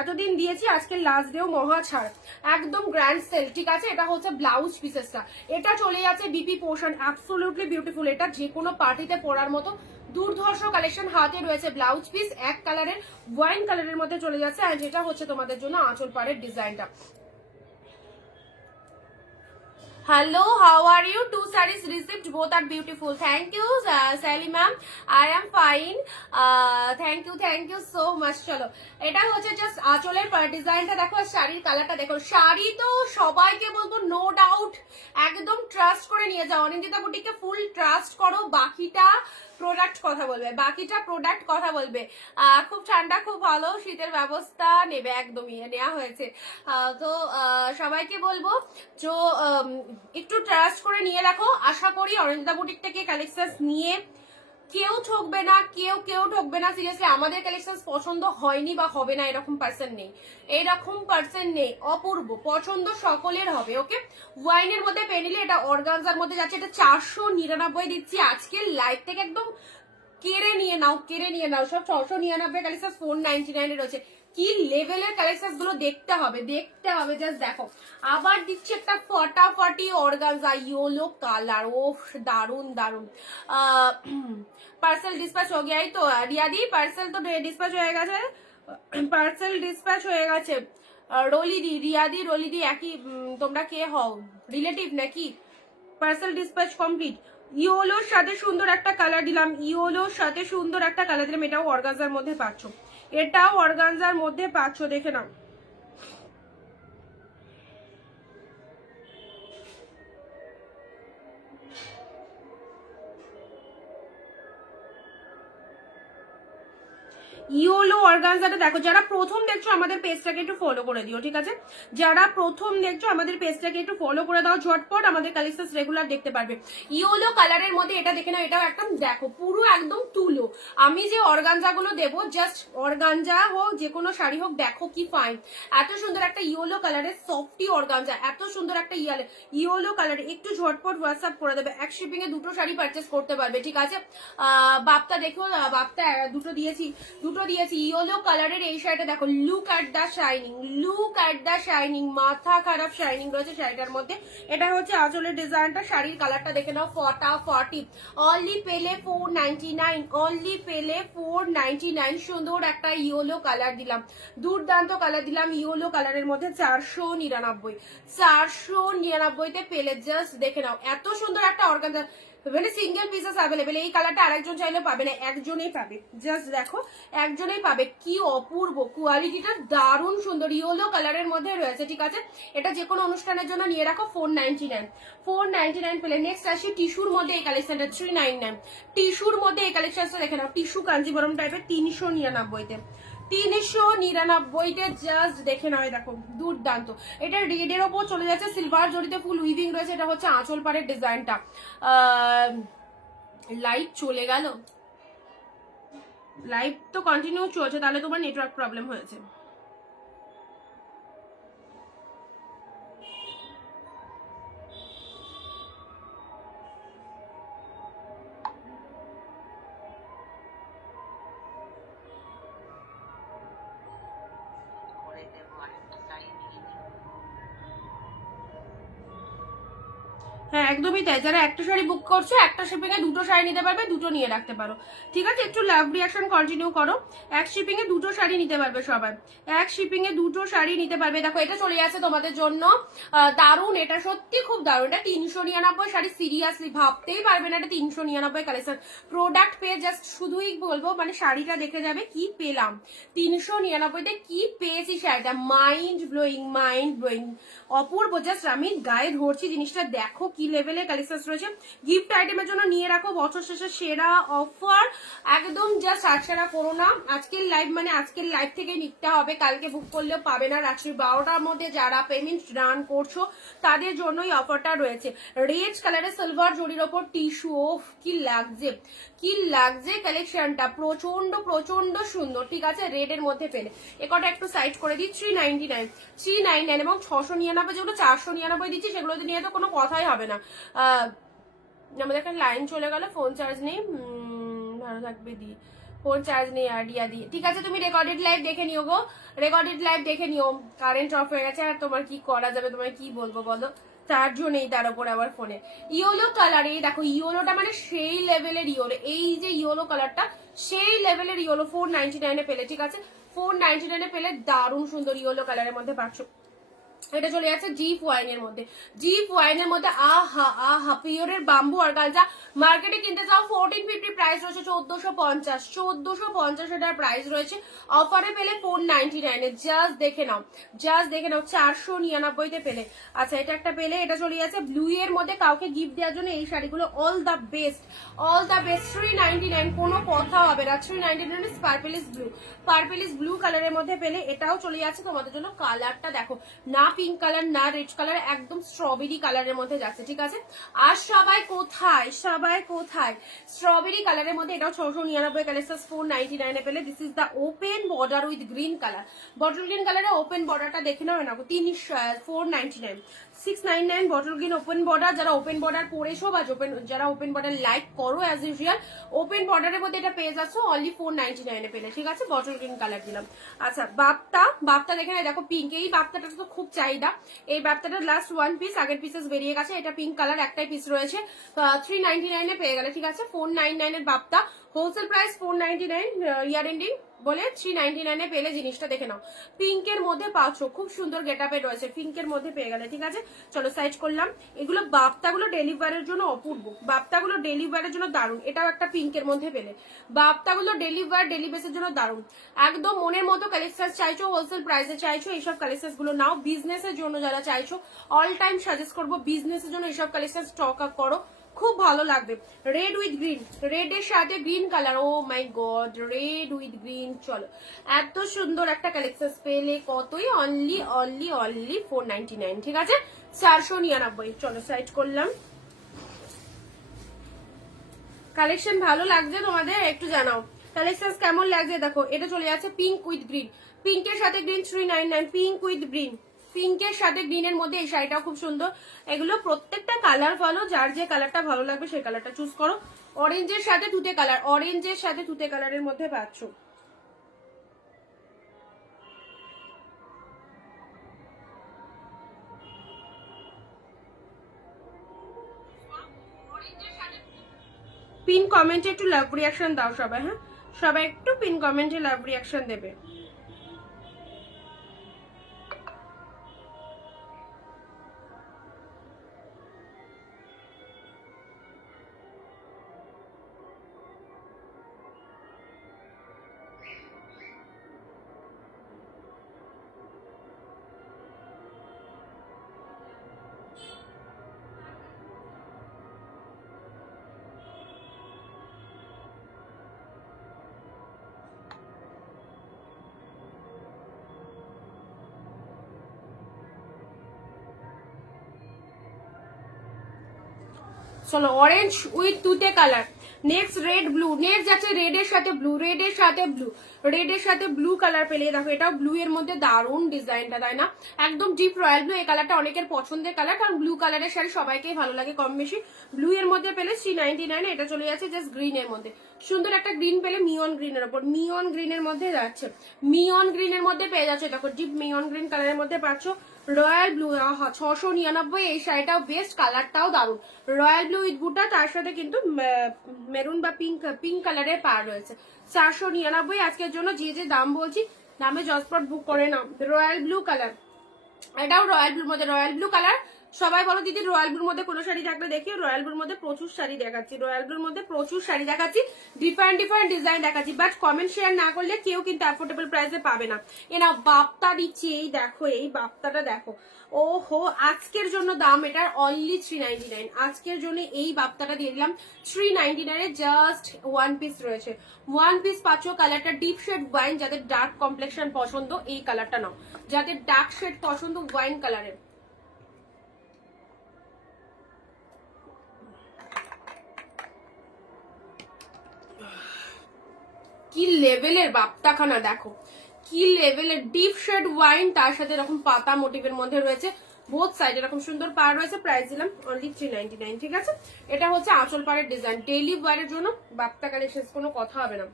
এতদিন দিয়েছি, আজকে লাস্ট ডেও মহা ছাড়, একদম গ্র্যান্ড সেল, ঠিক আছে। এটা হচ্ছে ব্লাউজ পিসেসটা, এটা চলে যাচ্ছে বিপি পোর্শন, অ্যাবসলিউটলি বিউটিফুল, এটা যে কোনো পার্টিতে পরার মতো দুর্ধর্ষ কালেকশন। হাতে রয়েছে ব্লাউজ পিস এক কালারের, ওয়াইন কালারের মধ্যে চলে যাচ্ছে, আর যেটা হচ্ছে তোমাদের জন্য আঁচল পাড়ের ডিজাইনটা। Hello, how are you? 2 sarees received, both are beautiful. Thank you, Sally ma'am. I am fine. Thank you so much. চলো এটা হচ্ছে জাস্ট আঁচলের ডিজাইনটা দেখো, আর শাড়ির কালারটা দেখো। শাড়ি তো সবাইকে বলবো নো ডাউট একদম ট্রাস্ট করে নিয়ে যাও, অনিন্দিতা বুটিককে ফুল ট্রাস্ট করো, বাকিটা প্রোডাক্ট কথা বলবে, বাকিটা প্রোডাক্ট কথা বলবে। খুব ঠান্ডা, খুব ভালো, শীতের ব্যবস্থা নেবে, একদমই নেওয়া হয়েছে। তো সবাইকে বলবো যে একটু ট্রাস্ট করে নিয়ে রাখো। আশা করি অনিন্দিতা বুটিক থেকে কালেকশন নিয়ে কেউ ঠকবে না, কেউ ঠকবে না। সিরিয়াসলি আমাদের কালেকশন পছন্দ হয়নি বা হবে না এরকম পার্সন নেই, এরকম পার্সন নেই। অপূর্ব পছন্দ সকলের হবে। ওকে ওয়াইনের মধ্যে পেনিলে, এটা অর্গানজার মধ্যে যাচ্ছে, এটা 499 দিচ্ছি আজকের লাইভ থেকে, একদম কেড়ে নিয়ে নাও, কেড়ে নিয়ে নাও। সব 699 কালেকশন 499 এ রয়েছে। কি লেভেলের কালেকশন গুলো দেখতে হবে, দেখতে হবে, জাস্ট দেখো। আবার দিচ্ছি একটা ফটাফটি অর্গানজা ইয়েলো কালার, ও দারুন দারুন। পার্সেল ডিসপ্যাচ হয়ে গিয়ে, তো রিয়াদি পার্সেল তো ডিসপ্যাচ হয়ে গেছে, পার্সেল ডিসপ্যাচ হয়ে গেছে। রলিদি, রিয়াদি রলিদি একই, তোমরা কে হও, রিলেটিভ নাকি? Parcel dispatch complete. ইয়োলোর সাথে সুন্দর একটা কালার দিলাম, ইয়োলোর সাথে সুন্দর একটা কালার দিলাম, এটাও অর্গানজার মধ্যে পাচ্ছ, এটাও অর্গানজার মধ্যে পাচ্ছ, দেখে নাও। ইয়োলো অর্গানজাটা দেখো, যারা প্রথম দেখছো আমাদের পেজটাকে একটু ফলো করে দিও, ঠিক আছে? যারা প্রথম দেখছো আমাদের পেজটাকে একটু ফলো করে দাও, ঝটপট আমাদের কালেকশন রেগুলার দেখতে পারবে। ইয়োলো কালারের মধ্যে এটা দেখে নাও, এটাও একদম দেখো পুরো একদম তুলো। আমি যে অর্গানজা গুলো দেবো, জাস্ট অর্গানজা হোক যে কোনো শাড়ি হোক, দেখো কি ফাইন, এত সুন্দর একটা ইয়োলো কালারের সফটি অর্গানজা, এত সুন্দর একটা ইয়োলো কালার। একটু ঝটপট হোয়াটসঅ্যাপ করে দেবে, এক শিপিং এ দুটো শাড়ি পারচেস করতে পারবে, ঠিক আছে? বাপটা দেখো, বাপটা দুটো দিয়েছি, ইয়েলো কালারের এই শাড়িটা দেখো, look at the shining, look at the shining, মাথা খারাপ শাইনিং রয়েছে শাড়িটার মধ্যে। এটা হচ্ছে আঁচলের ডিজাইনটা, শাড়ির কালারটা দেখে নাও, ফটাফটি। অনলি পেলে 499, অনলি পেলে 499। সুন্দর একটা ইয়েলো কালার দিলাম, দুর্দান্ত কালার দিলাম ইয়েলো কালারের মধ্যে, 499, 499 পেলে, জাস্ট দেখে নাও। এত সুন্দর একটা অর্গানজা, মানে সিঙ্গেল পিসেস অ্যাভেলেবেল। এই কালারটা আরেকজন চাইলে পাবে না, একজনেই পাবে, জাস্ট দেখো একজনেই পাবে। কি অপূর্ব কোয়ালিটিটা, দারুণ সুন্দর, ইয়েলো কালারের মধ্যে রয়েছে, ঠিক আছে? এটা যে কোনো অনুষ্ঠানের জন্য নিয়ে রাখো। 499, 499 পেলে। নেক্সট আসি টিস্যুর মধ্যে এই কালেকশনটা, 399। টিস্যুর মধ্যে এই কালেকশনটা দেখে নাও, টিস্যু কাঞ্জিবরম টাইপের, 399 তে, 399 জাস্ট দেখে নয়, দেখো দুর্দান্ত। এটা রেডের ওপর চলে যাচ্ছে, সিলভার জড়িতে ফুল উইভিং রয়েছে। এটা হচ্ছে আঁচল পাড়ের ডিজাইনটা। লাইভ চলে গেল, লাইভ তো কন্টিনিউ চলছে, তাহলে তোমার নেটওয়ার্ক প্রবলেম হয়েছে। হ্যাঁ একদমই তাই, যারা একটা শাড়ি বুক করছো একটা শিপিং এ দুটো শাড়ি নিতে পারবে, দুটো নিয়ে রাখতে পারো, ঠিক আছে? একটু লাভ রিয়াকশন কন্টিনিউ করো। এক শিপিং এ দুটো শাড়ি নিতে পারবে সবাই, এক শিপিং এ দুটো শাড়ি নিতে পারবে। দেখো এটা চলে যাচ্ছে তোমাদের জন্য দারুণ, এটা সত্যি খুব দারুণ। এটা 399 শাড়ি, সিরিয়াসলি ভাবতেই পারবে না এটা 399 কালেকশন। প্রোডাক্ট পেয়ে জাস্ট শুধুই বলবো মানে শাড়িটা দেখে যাবে কি পেলাম, 399-তে কি পেয়েছি শাড়িটা, মাইন্ড ব্লোয়িং, মাইন্ড ব্লোয়িং, অপূর্ব। জাস্ট আমি গায়ে ধরছি জিনিসটা, দেখো কি লেভেলের কালেকশন রয়েছে। গিফট আইটেমের জন্য নিয়ে রাখো, বছর শেষে সেরা অফার একদম। জাস্ট আটসারা করো না, আজকের লাইভ মানে আজকের লাইভ থেকে নিতে হবে, কালকে বুক করলেও পাবে না। রাত্রি 12টার মধ্যে যারা পেমেন্ট রান করছো তাদের জন্যই অফারটা রয়েছে। রেড কালারের সিলভার জরির ওপর টিস্যু, ওফ কি লাগছে, কি লাগছে কালেকশনটা, প্রচন্ড প্রচন্ড সুন্দর, ঠিক আছে? রেড এর মধ্যে পেলে এ কটা একটু সাইড করে দিই। 399 এবং 699, যেগুলো 499 দিচ্ছি সেগুলো নিয়ে তো কোনো কথাই হবে না। আমাদের একটা লাইন চলে গেল, ফোন চার্জ নেই, ভালো থাকবে দি, ফোন চার্জ নেই আর দিয়া দিয়ে, ঠিক আছে? তুমি রেকর্ডেড লাইভ দেখে নিও গো, রেকর্ডেড লাইভ দেখে নিও। কারেন্ট অফ হয়ে গেছে, আর তোমার কি করা যাবে, তোমায় কি বলবো বলো, চার্জও নেই তার উপর আবার ফোনে। ইয়েলো কালার, এই দেখো ইয়েলোটা মানে সেই লেভেলের ইয়েলো, এই যে ইয়েলো কালারটা সেই লেভেলের ইয়েলো, 499 পেলে, ঠিক আছে? 499 পেলে দারুণ সুন্দর ইয়েলো কালারের মধ্যে পাচ্ছ। এটা চলে যাচ্ছে জিপ ওয়াইনের মধ্যে, জিপ ওয়াইনের মধ্যে আহা আহা পিওরের বাম্বু অর্গানজা। মার্কেটে কিনতে যাও 1450 প্রাইস রয়েছে, 1450 এটার প্রাইস রয়েছে। অফারে পেলে 499-এ, জাস্ট দেখে নাও, জাস্ট দেখে নাও, 499-তে পেলে। আচ্ছা এটা একটা পেলে, এটা চলে যাচ্ছে ব্লু এর মধ্যে, কাউকে গিফট দেওয়ার জন্য এই শাড়িগুলো all the best, all the best. 399, কোনো কথা হবে না। 399 পার্পেলিস ব্লু, পার্পেলিস ব্লু কালারের মধ্যে পেলে। এটাও চলে যাচ্ছে তোমাদের জন্য। কালারটা দেখো না, পিঙ্ক কালার না রেড কালার, একদম স্ট্রবেরি কালারের মধ্যে যাচ্ছে, ঠিক আছে? আর সবাই কোথায়, সবাই কোথায়, স্ট্রবেরি কালারের মধ্যে। এটাও 699 কালেকশন, 499-এ পেলে। This is the open border with green colour, bottle green কালারের ওপেন বর্ডারটা দেখে নাও না, 499, 699 বটল গ্রিন ওপেন বর্ডার। যারা ওপেন বর্ডার পরেছো বা যারা ওপেন বর্ডার লাইক করো অ্যাজ ইউজুয়াল, ওপেন বর্ডারের মধ্যে এটা পেয়ে যাচ্ছ অনলি 499-এ পেলে, ঠিক আছে? বটল গ্রিন কালার দিলাম। আচ্ছা বাপ্তা দেখে না, দেখো পিঙ্ক, এই বাপ্তাটা তো খুব চাহিদা, এই বাপ্তাটা লাস্ট ওয়ান পিস, আগের পিসেস বেরিয়ে গেছে। এটা পিঙ্ক কালার, একটাই পিস রয়েছে, 399-এ পেয়ে গেলে, ঠিক আছে? 499-এর Bapta, wholesale price 499, year ending বলে 399-এ পেলে। জিনিসটা দেখে নাও, পিঙ্কের মধ্যে পাচ্ছ, খুব সুন্দর গেট আপে রয়েছে, পিঙ্কের মধ্যে পেয়ে গেলে, ঠিক আছে? চলো সাইড করলাম। এগুলো বাপ্তাগুলো ডেলিভারের জন্য অপূর্ব, বাপ্তাগুলো ডেলিভারের জন্য দারুণ। এটাও একটা পিঙ্কের মধ্যে পেলে, বাপ্তাগুলো ডেলি বেসের জন্য দারুণ, একদম মনের মতো কালেকশন। চাইছো হোলসেল প্রাইসে চাইছো এইসব কালেকশন গুলো নাও। বিজনেসের জন্য যারা চাইছো, অল টাইম সাজেস্ট করবো বিজনেসের জন্য এইসব কালেকশন স্টক আপ করো, খুব ভালো লাগবে। রেড উইথ গ্রিন, রেড এর সাথে green colour, oh my God, red with green. চলো এত সুন্দর একটা কালেকশন পেলে কতই, অনলি অনলি অনলি 499, ঠিক আছে? 499। চলো সাইড করলাম। কালেকশন ভালো লাগছে তোমাদের একটু জানাও, কালেকশন কেমন লাগছে। দেখো এটা চলে যাচ্ছে পিঙ্ক উইথ গ্রিন, পিঙ্কের সাথে গ্রিন, 399, পিঙ্ক উইথ গ্রিন, পিঙ্কের সাথে গ্রিনের মধ্যে এই শাড়িটাও খুব সুন্দর। এগুলো প্রত্যেকটা কালার ফলো, যার যে কালারটা ভালো লাগবে সেই কালারটা চুজ করো। অরেঞ্জের সাথে তুতে কালার, অরেঞ্জের সাথে তুতে কালারের মধ্যে পাচ্ছ। পিন কমেন্টে একটু লাভ রিয়াকশন দাও সবাই, হ্যাঁ সবাই একটু পিন কমেন্টে লাভ রিয়াকশন দেবে। চলো অরেঞ্জ উইথ তুতে colour, next red blue, next যাচ্ছে রেডের সাথে ব্লু, রেডের সাথে ব্লু, রেডের সাথে ব্লু কালার পেলে দেখো এটাও ব্লু এর মধ্যে দারুণ ডিজাইনটা, তাই না? একদম ডিপ রয়্যাল ব্লু, এই কালারটা অনেকের পছন্দের কালার, কারণ ব্লু কালারের শাড়ি সবাইকেই ভালো লাগে কম বেশি। ব্লু এর মধ্যে পেলে 399, এটা চলে যাচ্ছে জাস্ট গ্রিন এর মধ্যে। সুন্দর একটা গ্রিন পেলে মিয়ন গ্রিনের ওপর, মিয়ন গ্রিনের মধ্যে যাচ্ছে, মিয়ন গ্রিনের মধ্যে পেয়ে যাচ্ছে, দেখো ডিপ মিয়ন গ্রিন কালারের মধ্যে পাচ্ছ। রয়্যাল ব্লু 699, এই শাড়িটাও বেস্ট, কালারটাও দারুণ। রয়্যাল ব্লু উইথ বুটা, তার সাথে কিন্তু মেরুন বা পিঙ্ক কালারের পার রয়েছে। 499 আজকের জন্য। যে যে দাম বলছি দামে জটপট বুক করে নাও। রয়্যাল ব্লু কালার, এটাও রয়্যাল ব্লুর মধ্যে, রয়্যাল ব্লু কালার। সবাই বলো দিদি রয়্যাল ব্লুর মধ্যে কোনো শাড়ি থাকলে দেখিও। রয়্যাল ব্লুর মধ্যে প্রচুর শাড়ি দেখাচ্ছি, রয়্যাল ব্লুর মধ্যে প্রচুর শাড়ি দেখাচ্ছি, ডিফারেন্ট ডিফারেন্ট ডিজাইন দেখাচ্ছি, বাট কমেন্ট শেয়ার না করলে কেউ কিন্তু অ্যাফোর্ডেবল প্রাইসে পাবে না। এ নাও বাপ্তা দিচ্ছি, এই দেখো এই বাপ্তাটা দেখো, ওহো আজকের জন্য দাম এটার অনলি 399। আজকের জন্য এই বাপ্তাটা দিয়ে দিলাম 399 এ, জাস্ট ওয়ান পিস রয়েছে, ওয়ান পিস পাচ্ছ। কালারটা ডিপ শেড ওয়াইন, যাদের ডার্ক কমপ্লেকশন পছন্দ এই কালারটা নাও, যাদের ডার্ক শেড পছন্দ ওয়াইন কালারের। কি লেভেলের বাপ্তাখানা দেখো, কি লেভেলের ডিপ শেড ওয়াইন, তার সাথে এরকম পাতা মোটিভের মধ্যে রয়েছে, বোথ সাইড এরকম সুন্দর পার রয়েছে। প্রাইস দিলাম অনলি 399, ঠিক আছে? এটা হচ্ছে আঁচল পাড়ের ডিজাইন, ডেইলি ওয়ারের জন্য বাপ্তা কালেকশন, কোনো কথা হবে না।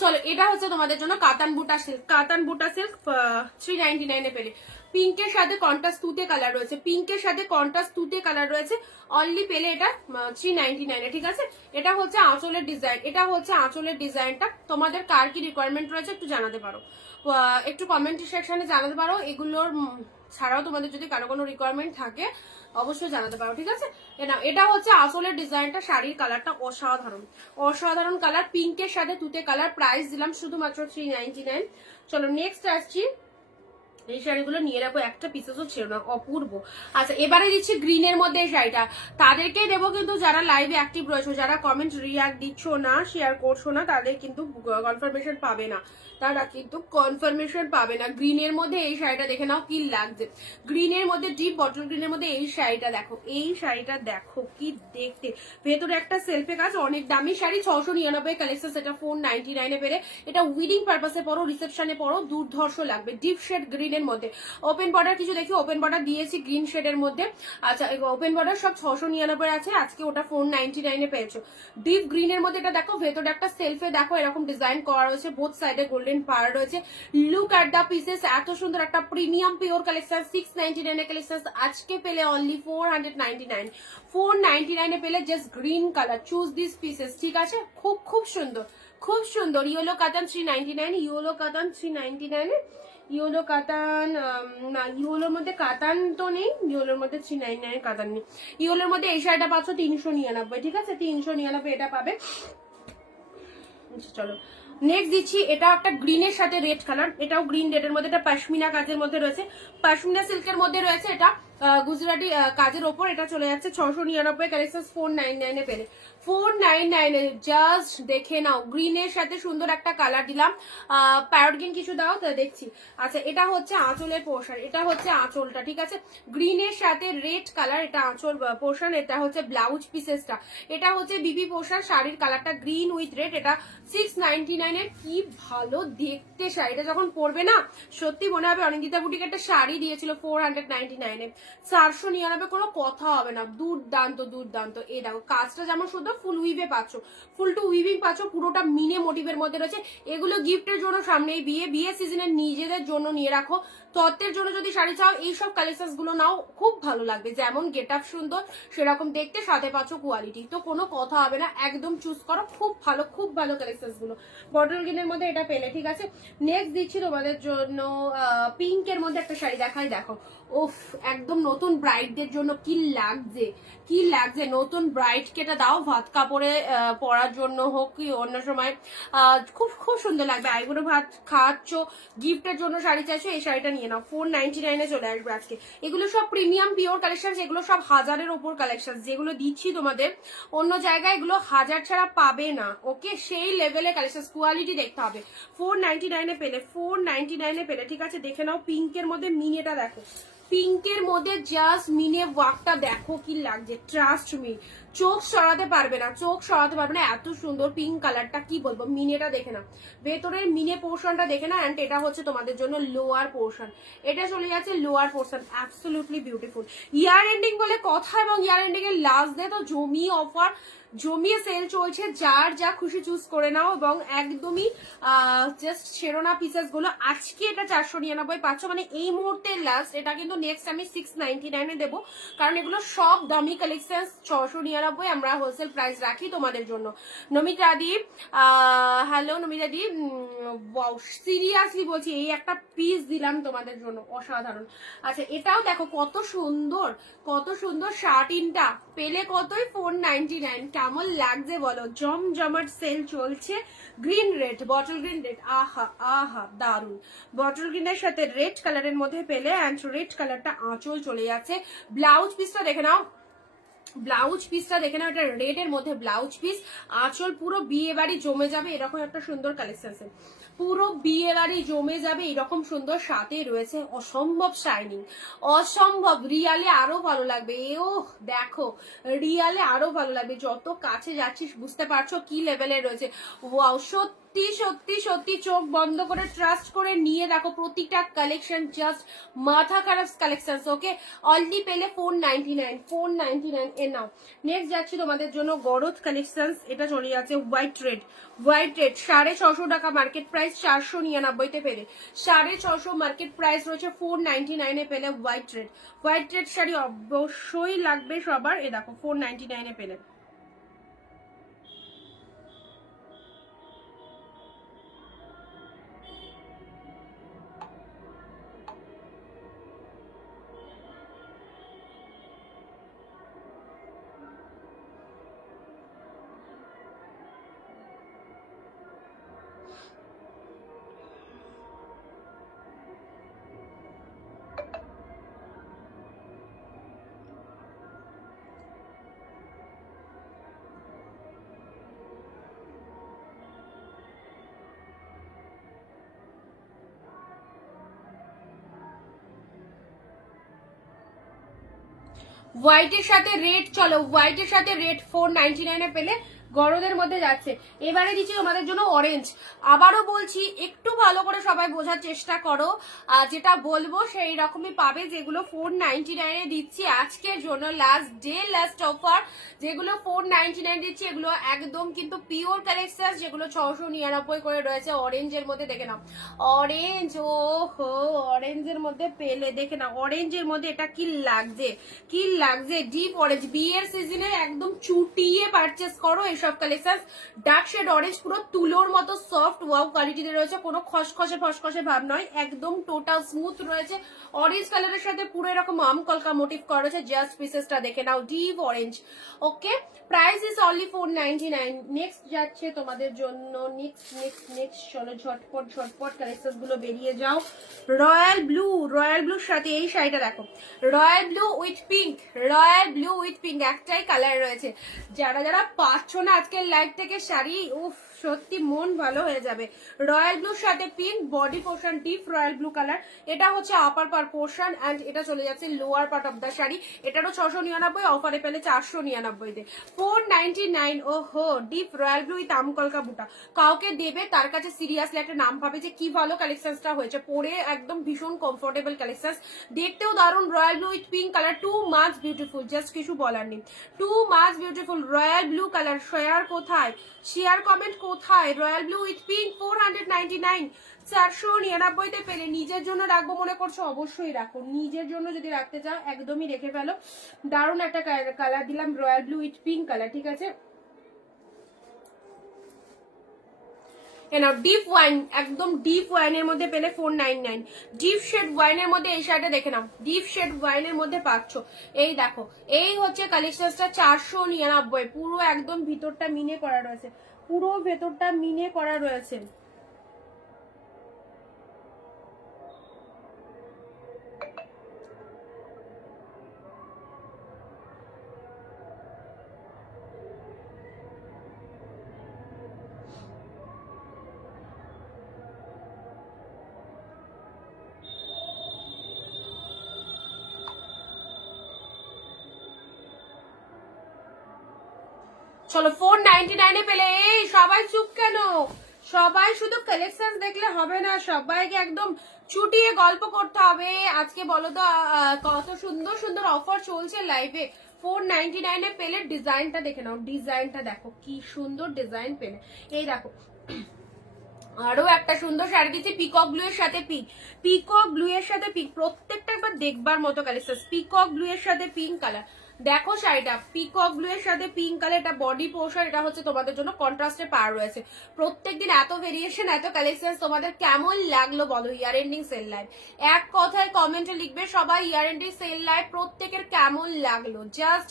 চলো এটা হচ্ছে তোমাদের জন্য কাতান বুটা সিল্ক, কাতান বুটা সিল্ক 399 এ পেলে। পিঙ্কের সাথে কন্ট্রাস্ট তুতে কালার রয়েছে, পিঙ্কের সাথে কন্ট্রাস্ট তুতে কালার রয়েছে, অনলি পেলে এটা 399 এ, ঠিক আছে? এটা হচ্ছে আঁচলের ডিজাইন, এটা হচ্ছে আঁচলের ডিজাইনটা। তোমাদের কার কি রিকোয়ারমেন্ট রয়েছে একটু জানাতে পারো, একটু কমেন্ট সেকশনে জানাতে পারো। এগুলোর ছাড়াও তোমাদের যদি কারো কোনো রিকোয়ারমেন্ট থাকে অবশ্যই জানাতে পারো, ঠিক আছে? এটা হচ্ছে আসলের ডিজাইনটা, শাড়ির কালারটা অসাধারণ, অসাধারণ কালার, পিঙ্কের সাথে তুতে কালার। প্রাইস দিলাম শুধুমাত্র 399। চলো নেক্সট আসছি, এই শাড়িগুলো নিয়ে রাখো, একটা পিসেসও ছিল না, অপূর্ব। আচ্ছা এবারে দিচ্ছি গ্রিনের মধ্যে এই শাড়িটা, তাদেরকে দেবো কিন্তু যারা লাইভে অ্যাক্টিভ রয়েছে, যারা কমেন্ট রিয়াক্ট দিচ্ছ না, শেয়ার করছো না, তাদের কিন্তু কনফার্মেশন পাবে না, তারা কিন্তু কনফার্মেশন পাবে না। গ্রিনের মধ্যে এই শাড়িটা দেখে নাও কি লাগছে, গ্রিনের মধ্যে ডিপ বটল গ্রিনের মধ্যে এই শাড়িটা দেখো, এই শাড়িটা দেখো কি দেখতে, ভেতরে একটা সেলফে কাজ, অনেক দামি শাড়ি, 699 কালেকশন, সেটা 499 এ পেরে। এটা উইডিং পারপাসে পরো, রিসেপশনে পরো, দুর্ধর্ষ লাগবে। ডিপ শেড গ্রিনের মধ্যে, ওপেন বর্ডার কিছু দেখি, ওপেন বর্ডার দিয়েছি গ্রিন শেডের মধ্যে। আচ্ছা ওপেন বর্ডার সব 699 আছে, আজকে ওটা 499 এ পেয়েছো। ডিপ গ্রিনের মধ্যে এটা দেখো, ভেতরে একটা সেলফে দেখো এরকম ডিজাইন করা রয়েছে, বোথ সাইডে গোল্ডেন পার রয়েছে। লুক অ্যাট দ্য পিসেস, এত সুন্দর একটা premium pure collection, 699 a collection, আজকে পেলে অনলি 499, 499 এ পেলে just green colour. Choose this pieces, ঠিক আছে? খুব খুব সুন্দর, খুব সুন্দর। ইয়েলো কাতান 399, ইয়েলো কাতান 399 এ, ইয়েলো কাতান না, ইয়েলোর মধ্যে কাতান তো নেই, ইয়েলোর মধ্যে 399 কাতান নেই। ইয়েলোর মধ্যে এই শাড়িটা পাচ্ছ 399, ঠিক আছে? 399 এটা পাবে। চলো নেক্সট দিচ্ছি, এটা একটা গ্রিনের সাথে রেড কালার, এটাও গ্রিন রেডের মধ্যে, এটা পশমিনা কাজের মধ্যে রয়েছে, পশমিনা সিল্কের মধ্যে রয়েছে, এটা গুজরাটি কাজের ওপর। এটা চলে যাচ্ছে 699 কালেকশন, 499 এ পেলে, 499 এ। জাস্ট দেখে নাও, গ্রিনের সাথে সুন্দর একটা কালার দিলাম, প্যারট গ্রিন কিছু দাও তো দেখছি। আচ্ছা এটা হচ্ছে আঁচলের পোর্শন, এটা হচ্ছে আঁচলটা, ঠিক আছে? গ্রিনের সাথে রেড কালার, এটা আঁচল পোর্শন, এটা হচ্ছে ব্লাউজ পিসেসটা, এটা হচ্ছে বিবি পোর্শন। শাড়ির কালারটা গ্রিন উইথ রেড, এটা 699 এর। কি ভালো দেখতে শাড়িটা, যখন পরবে না সত্যি মনে হবে অনিন্দিতা বুটিক একটা শাড়ি দিয়েছিল 499 এ, 499, কোনো কথা হবে না, দুর্দান্ত দুর্দান্ত। এই দেখো কাজটা যেমন সুন্দর, ফুল উইভে পাচ্ছ, ফুল টু উইভিং পাচ্ছ, পুরোটা মিনে মোটিভের মধ্যে রয়েছে। এগুলো গিফটের জন্য, সামনে বিয়ে সিজনে নিজেদের জন্য নিয়ে রাখো, তত্ত্বের জন্য যদি শাড়ি চাও এইসব কালেকশন গুলো নাও, খুব ভালো লাগবে। যেমন গেট আপ সুন্দর সেরকম দেখতে, সাথে পাচ্ছ কোয়ালিটি, তো কোনো কথা হবে না, একদম চুজ করো, খুব ভালো, খুব ভালো কালেকশন গুলো। বটল গ্রিনের মধ্যে এটা পেলে, ঠিক আছে? নেক্সট দিচ্ছি তোমাদের জন্য পিঙ্কের মধ্যে একটা শাড়ি দেখাই, দেখো ওফ, একদম নতুন ব্রাইডদের জন্য কি লাগছে, কি লাগছে। নতুন ব্রাইডকে এটা দাও, ভাত কাপড়ে পরার জন্য হোক কি অন্য সময়, খুব খুব সুন্দর লাগবে। আইবুড়ো ভাত খাওয়াচ্ছ, গিফটের জন্য শাড়ি চাইছো, এই শাড়িটা নিয়ে নাও, 499 এ চলে আসবে আজকে। এগুলো সব প্রিমিয়াম পিওর কালেকশন, এগুলো সব 1000-এর ওপর কালেকশন, যেগুলো দিচ্ছি তোমাদের অন্য জায়গায় এগুলো 1000 ছাড়া পাবে না, ওকে? সেই লেভেলে কালেকশন, কোয়ালিটি দেখতে হবে। 499 এ পেলে, 499 এ পেলে, ঠিক আছে? দেখে নাও পিঙ্কের মধ্যে মিনেটা দেখো, পিঙ্কের মধ্যে জাস্ট মিনে ওয়ার্কটা দেখো কি লাগছে, ট্রাস্ট মি, চোখ সরাতে পারবে না, চোখ সরাতে পারবে না, এত সুন্দর পিঙ্ক কালারটা, কি বলবো, মিনেটা দেখে না, ভেতরের মিনে পোর্শনটা দেখে না। অ্যান্ড এটা হচ্ছে তোমাদের জন্য লোয়ার পোর্শন, এটা চলে যাচ্ছে lower portion, absolutely beautiful. Year ending বলে কথা, এবং ইয়ার এন্ডিং এর লাস্ট ডে তো জমিয়ে অফার, জমিয়ে সেল চলছে, যার যা খুশি চুজ করে নাও। এবং একদমই জাস্ট শেরোনা পিসেস গুলো আজকে এটা 499 পাচ্ছ, মানে এই মুহূর্তে লাস্ট। এটা কিন্তু নেক্সট আমি 699 দেবো, কারণ এগুলো সব দামি কালেকশন। 699 আমরা হোলসেল প্রাইস রাখি তোমাদের জন্য। নমিতা দি, হ্যালো নমিতা দি, সিরিয়াসলি বলছি, এই একটা পিস দিলাম তোমাদের জন্য, অসাধারণ। আচ্ছা এটাও দেখো কত সুন্দর, কত সুন্দর শার্টিনটা পেলে কতই 499, কেমন লাগছে বলো, জমজমাট সেল চলছে। Green red, bottle green red, আহা আহা দারুন, বটল গ্রিনের সাথে রেড কালারের মধ্যে পেলে, অ্যান্ড রেড কালারটা আঁচল চলে যাচ্ছে। ব্লাউজ পিসটা দেখে নাও, ব্লাউজ পিসটা দেখে নাও, এটা রেড এর মধ্যে ব্লাউজ পিস, আঁচল পুরো বিয়ে বাড়ি জমে যাবে এরকম একটা সুন্দর কালেকশন, পুরো বিয়ে বাড়ি জমে যাবে এরকম সুন্দর। সাথে রয়েছে অসম্ভব শাইনিং, অসম্ভব, রিয়ালে আরো ভালো লাগবে। ও দেখো রিয়ালে আরো ভালো লাগবে, যত কাছে যাচ্ছিস বুঝতে পারছো কি লেভেলে রয়েছে। ওয়াও, সত্যি সত্যি সত্যি চোখ বন্ধ করে ট্রাস্ট করে নিয়ে দেখো প্রতিটা কালেকশন, জাস্ট মাথা খারাপ কালেকশন। ওকে, অলরেডি পেলে 499 এ নাও। নেক্সট যাচ্ছি তোমাদের জন্য গরদ কালেকশন, এটা চলে যাচ্ছে হোয়াইট রেড, হোয়াইট রেড 650 টাকা মার্কেট প্রাইস, 499 তে পেলে 650 মার্কেট প্রাইস রয়েছে, 499 এ পেলে white red. White red sari অবশ্যই লাগবে সবার, এ দেখো 499 এ পেলে। হোয়াইটের সাথে রেড, চলো হোয়াইটের সাথে রেড 499 এ পেলে, গরদের মধ্যে যাচ্ছে। এবারে দিচ্ছি তোমাদের জন্য অরেঞ্জ। আবারও বলছি একটু ভালো করে সবাই বোঝার চেষ্টা করো, যেটা বলবো সেই রকমই পাবে, যেগুলো 499 এ দিচ্ছি আজকের জন্য, লাস্ট ডে লাস্ট অফার, যেগুলো 499 দিচ্ছি এগুলো একদম কিন্তু পিওর কালেকশন, যেগুলো 699 করে রয়েছে। অরেঞ্জের মধ্যে দেখে নাও, অরেঞ্জ, ও হো, অরেঞ্জের মধ্যে পেলে দেখে নাও, অরেঞ্জের মধ্যে এটা কি লাগছে, কি লাগছে, ডিপ অরেঞ্জ, বিয়ের সিজনে একদম চুটিয়ে পারচেস করো সব কালেকশন। ডার্ক শেড অরেঞ্জ, পুরো তুলোর মতো সফট, ওয়াও কোয়ালিটিতে রয়েছে, কোনো খসখসে ফসখসে ভাব নয়, একদম টোটাল স্মুথ রয়েছে। অরেঞ্জ কালারের সাথে পুরো এরকম আম কলকা মোটিভ করা রয়েছে, জাস্ট পিসেসটা দেখে নাও, deep orange. Okay, price is only 499। Next যাচ্ছে তোমাদের জন্য, নেক্সট নেক্সট নেক্সট চলো ঝটপট ঝটপট কালেকশন গুলো বেরিয়ে যাও। রয়্যাল ব্লু, রয়্যাল ব্লুর সাথে এই শাড়িটা দেখো, royal blue with pink, royal blue with pink, একটাই কালার রয়েছে। যারা যারা পাচ্ছ না আজকের লাইভ থেকে শাড়ি, উফ সত্যি মন ভালো হয়ে যাবে। রয়্যাল ব্লুর সাথে pink, body portion deep royal blue colour, এটা হচ্ছে আপার পার পোর্শন, অ্যান্ড এটা চলে যাচ্ছে lower part of the sari. এটারও 699, অফারে পেলে 499 তে, 499। ওহো, ডিপ রয়্যাল ব্লু উইথ আমকলকা বুটা, কাউকে দেবে তার কাছে সিরিয়াসলি একটা নাম পাবে যে কি ভালো কালেকশনটা হয়েছে, পরে একদম ভীষণ কমফোর্টেবল কালেকশন, দেখতেও দারুণ। Royal blue with pink colour, too much beautiful, just কিছু বলার নেই, too much beautiful. Royal blue colour, share কোথায়, শেয়ার কমেন্ট কোথায়? রয়্যাল ব্লু উইথ পিঙ্ক 499, 499 তে পেলে। নিজের জন্য রাখবো মনে করছো, অবশ্যই রাখো, নিজের জন্য যদি রাখতে চাও একদমই রেখে ফেলো। দারুণ একটা কালার দিলাম, royal blue with pink colour, ঠিক আছে। ডিপ ওয়াইন, একদম ডিপ ওয়াইনের মধ্যে পেলে 499। ডিপ শেড ওয়াইনের মধ্যে এই শাড়িটা দেখে নাও, ডিপ শেড ওয়াইনের মধ্যে পাচ্ছ। এই দেখো, এই হচ্ছে কালেকশনটা, 499, পুরো একদম ভিতরটা মিনে করা রয়েছে, পুরো ভেতরটা মিনে করা রয়েছে। চলো 499 পেলে। এই সবাই চুপ কেন? সবাই শুধু কালেকশন দেখলে হবে না, সবাইকে একদম চুটিয়ে গল্প করতে হবে। আজকে বলো তো কত সুন্দর সুন্দর অফার চলছে লাইভে। 499 পেলে। ডিজাইনটা দেখে নাও, ডিজাইনটা দেখো কি সুন্দর ডিজাইন পেলে। এই দেখো আরো একটা সুন্দর শাড়ি দিচ্ছি পিকক ব্লু এর সাথে পিঙ্ক, পিকক ব্লু এর সাথে পিঙ্ক, প্রত্যেকটা একবার দেখবার মতো কালেকশন। পিকক ব্লু এর সাথে পিঙ্ক কালার, দেখো শাড়িটা পিকক ব্লু এর সাথে পিঙ্ক কালার, এটা বডি পোর্শন, এটা হচ্ছে তোমাদের জন্য কন্ট্রাস্টে পার রয়েছে। প্রত্যেকদিন এত ভেরিয়েশন, এত কালেকশন, তোমাদের কেমন লাগলো বলো ইয়ার এন্ডিং সেল লাইভ? এক কথায় কমেন্টে লিখবে সবাই ইয়ার এন্ডিং সেল লাইভ প্রত্যেকের কেমন লাগলো। জাস্ট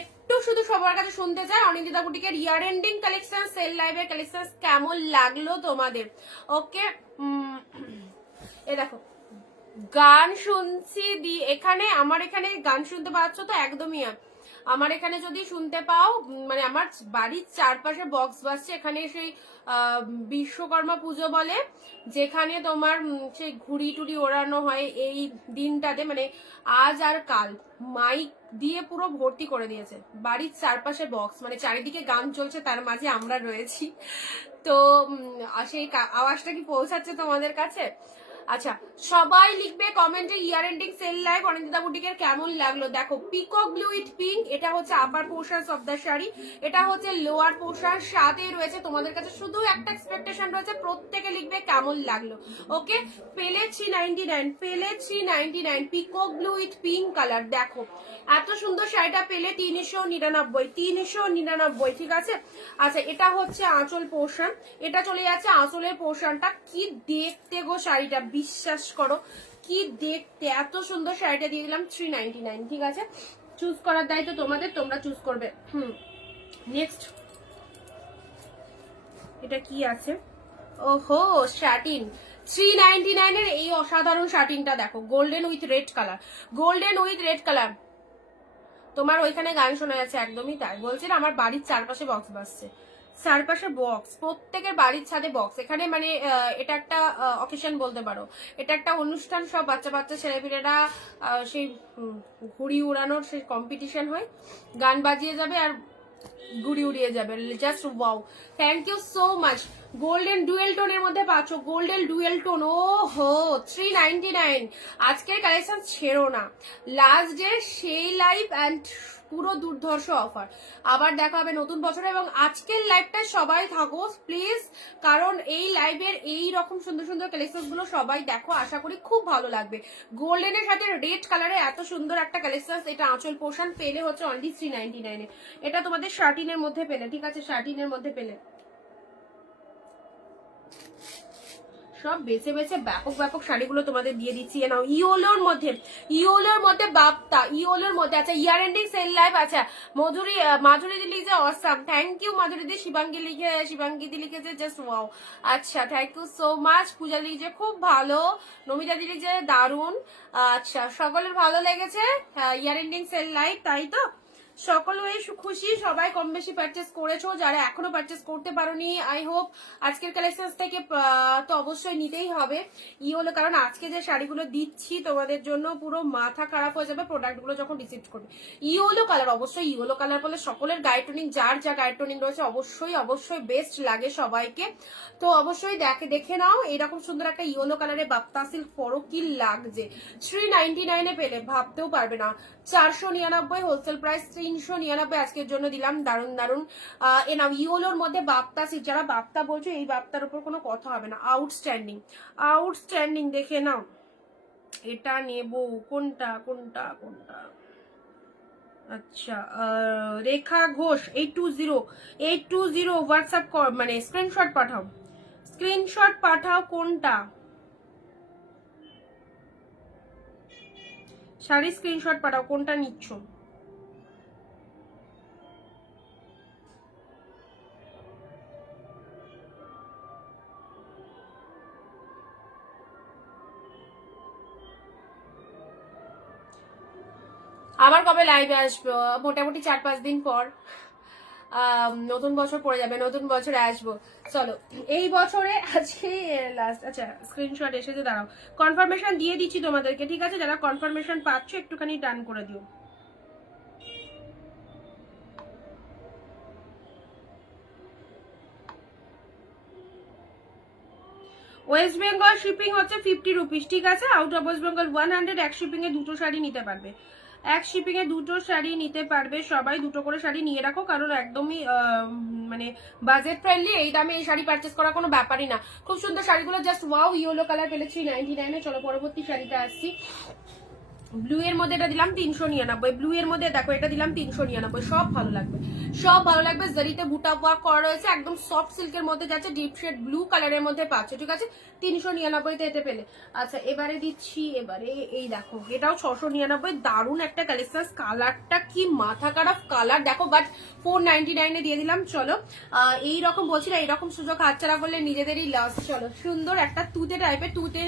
একটু শুধু সবার কাছে শুনতে চাই অনিন্দিতা বুটিকের ইয়ার এন্ডিং কালেকশন সেল লাইভের কালেকশন কেমন লাগলো তোমাদের। ওকে, এ দেখো গান শুনছি দি এখানে, আমার এখানে গান শুনতে পাচ্ছ তো? একদমই আমার এখানে যদি শুনতে পাও, মানে আমার বাড়ির চারপাশে বক্স বাজছে। এখানে সেই বিশ্বকর্মা পুজো বলে, যেখানে তোমার সেই ঘুড়ি টুড়ি ওড়ানো হয় এই দিনটাতে, মানে আজ আর কাল মাইক দিয়ে পুরো ভর্তি করে দিয়েছে বাড়ির চারপাশে বক্স, মানে চারিদিকে গান চলছে, তার মাঝে আমরা রয়েছি। তো সেই আওয়াজটা কি পৌঁছাচ্ছে তোমাদের কাছে? আচ্ছা, সবাই লিখবে কমেন্টে year ending sale live Anindita বুটিকের কেমন লাগলো। দেখো পিকক ব্লু উইথ পিঙ্ক, এটা হচ্ছে upper portion of the sari, এটা হচ্ছে লোয়ার পোর্শন, সাথে রয়েছে তোমাদের কাছে শুধু একটা এক্সপেকটেশন রয়েছে, প্রত্যেকে লিখবে কেমন লাগলো। ওকে, পেলে 399, পেলে 399 peacock blue with pink colour. দেখো এত সুন্দর শাড়িটা পেলে 399, 399, ঠিক আছে। আচ্ছা, এটা হচ্ছে আঁচল পোর্শন, এটা চলে যাচ্ছে আঁচলের পোর্শনটা। কি দেখতে গো শাড়িটা, বিশ্বাস করো কি দেখতে, এত সুন্দর শাড়িটা দিয়ে দিলাম 399, ঠিক আছে। চুজ করার দায়িত্ব তোমাদের, তোমরা চুজ করবে। নেক্সট এটা কি আছে? ওহো, শাটিন 399 এর এই অসাধারণ শাটিনটা দেখো, golden with red colour, golden with red colour. তোমার ওইখানে গান শোনা যাচ্ছে, একদমই তাই বলছি না, আমার বাড়ির চারপাশে বক্স বাজছে, চারপাশে বক্স, প্রত্যেকের বাড়ির ছাদে বক্স। এখানে মানে এটা একটা অকেশন বলতে পারো, এটা একটা অনুষ্ঠান, সব বাচ্চা বাচ্চা ছেলেপিলেরা সেই ঘুড়ি উড়ানোর সেই কম্পিটিশন হয়, গান বাজিয়ে যাবে আর ঘুড়ি উড়িয়ে যাবে। Just wow, thank you so much. Golden dual টোনের মধ্যে পাচ্ছ, গোল্ডেন ডুয়েল টোন। ও হো, 399। আজকের কালেকশন ছেড়ো না, লাস্ট ডে সেই লাইভ অ্যান্ড পুরো দুর্ধর্ষ অফার। আবার দেখা হবে নতুন বছরে, এবং আজকের লাইভটা সবাই থাকো প্লিজ, কারণ এই লাইভের এই রকম সুন্দর সুন্দর কালেকশন গুলো সবাই দেখো, আশা করি খুব ভালো লাগবে। গোল্ডেনের সাথে রেড কালারে এত সুন্দর একটা কালেকশন, এটা আঁচল পোর্শন পেলে হচ্ছে অনলি 399। এটা তোমাদের শার্টিনের মধ্যে পেলে, ঠিক আছে, শার্টিনের মধ্যে পেলে। সব বেছে বেছে ব্যাপক ব্যাপক শাড়িগুলো তোমাদের দিয়ে দিচ্ছি। নাও ইয়োলোর মধ্যে, ইয়োলোর মধ্যে বাপ্তা, ইয়োলোর মধ্যে। আচ্ছা, ইয়ার এন্ডিং সেল লাইভ। আচ্ছা, মাধুরী দি লিখেছে অসাম, থ্যাংক ইউ মাধুরী দি। শিবাঙ্গী দি লিখেছে জাস্ট ওয়াও। আচ্ছা, থ্যাংক ইউ সো মাচ। পূজা লিখেছে খুব ভালো, নমিতা দি লিখেছে দারুন। আচ্ছা, সকলের ভালো লেগেছে ইয়ার এন্ডিং সেল লাইভ, তাই তো? সকলেই খুশি, সবাই কম বেশি পারচেস করেছো, যারা এখনো পারচেস করতে পারোনি আই হোপ আজকের কালেকশন থেকে তো অবশ্যই নিতেই হবে ইওলো, কারণ আজকে যে শাড়িগুলো দিচ্ছি তোমাদের জন্য পুরো মাথা খারাপ হয়ে যাবে প্রোডাক্টগুলো যখন রিসিভ করবে। ইওলো কালার, অবশ্যই ইওলো কালার বলে সকলের গায়ে টোনিং, যার যা গায়ে টোনিং রয়েছে অবশ্যই অবশ্যই বেস্ট লাগে সবাইকে। তো অবশ্যই দেখে নাও, এরকম সুন্দর একটা ইওলো কালারে বাপ্তা সিল্ক পরো, কি লাগছে। 399 পেলে ভাবতেও পারবে না। 499 হোলসেল প্রাইস, 399 আজকের জন্য দিলাম। দারুন দারুন। এ নাও ইওলোর মধ্যে বাপ্তা সিল্ক, যারা বাপ্তা বলছো এই বাপ্তার উপর কোনো কথা হবে না, আউটস্ট্যান্ডিং আউটস্ট্যান্ডিং। দেখে নাও এটা নেব, কোনটা কোনটা কোনটা। আচ্ছা, রেখা ঘোষ 820 হোয়াটসঅ্যাপ কর, মানে স্ক্রিনশট পাঠাও, স্ক্রিনশট পাঠাও কোনটা শাড়ি, স্ক্রিনশট পাঠাও কোনটা নিচ্ছ। আবার কবে লাইভে আসবো? মোটামুটি 4-5 দিন পর নতুন বছর পড়ে যাবে, নতুন বছরে আসবো। চলো, এই বছরে আজকে লাস্ট। আচ্ছা, স্ক্রিনশট এসেছে, দাঁড়াও কনফার্মেশন দিয়ে দিচ্ছি তোমাদেরকে, ঠিক আছে? যারা কনফার্মেশন পাচ্ছ একটুখানি ডান করে দিও। ওয়েস্ট বেঙ্গল শিপিং হচ্ছে 50 রুপিস, ঠিক আছে। Out of West Bengal 100। এক শিপিং এ দুটো শাড়ি নিতে পারবে, এক শিপিং এ দুটো শাড়ি নিতে পারবে সবাই। দুটো করে শাড়ি নিয়ে রাখো, কারণ একদমই মানে বাজেট ফ্রেন্ডলি, এই দামে এই শাড়ি পারচেস করা কোনো ব্যাপারই না। খুব সুন্দর শাড়িগুলো, জাস্ট ওয়াও। ইয়েলো কালার পেলে 399-এ। চলো পরবর্তী শাড়িটা আসছি। ব্লু এর মধ্যে এটা দিলাম 399, ব্লু এর মধ্যে দেখো এটা দিলাম 399। সব ভালো লাগবে, সব ভালো লাগবে। জারিতে বুটা ওয়ার্ক করা রয়েছে, একদম সফট সিল্কের মধ্যে যাচ্ছে, ডিপ শেড ব্লু কালারের মধ্যে পাচ্ছ, ঠিক আছে। 399-তে এটা পেলে। আচ্ছা এবারে দিচ্ছি, এবারে এই দেখো এটাও 699। দারুণ একটা কালেকশন, কালারটা কি মাথা খারাপ কালার দেখো, বাট 499-এ দিয়ে দিলাম। চলো এইরকম বলছি না, এইরকম সুযোগ হাতছাড়া করলে নিজেদেরই লস। চলো সুন্দর একটা তুতে টাইপের, তুতে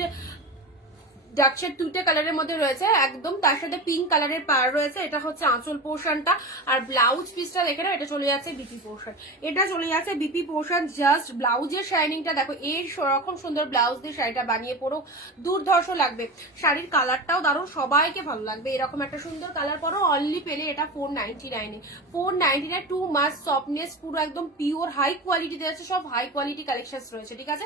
ডাকশেড তুতে কালারের মধ্যে রয়েছে একদম, তার সাথে পিঙ্ক কালারের পার রয়েছে। এটা হচ্ছে আঁচল পোর্শনটা, আর ব্লাউজ পিসটা দেখে না, এটা চলে যাচ্ছে বিপি পোর্শন, এটা চলে যাচ্ছে বিপি পোর্শন। জাস্ট ব্লাউজের শাইনিংটা দেখো, এর রকম সুন্দর ব্লাউজ দিয়ে শাড়িটা বানিয়ে পরো, দুর্ধর্ষ লাগবে। শাড়ির কালারটাও দারুণ, সবাইকে ভালো লাগবে। এরকম একটা সুন্দর কালার পরো। অনলি পেলে এটা 499-এ, 499 টু মাস সফটনেস, পুরো একদম পিওর হাই কোয়ালিটিতে আছে, সব হাই কোয়ালিটি কালেকশন রয়েছে, ঠিক আছে।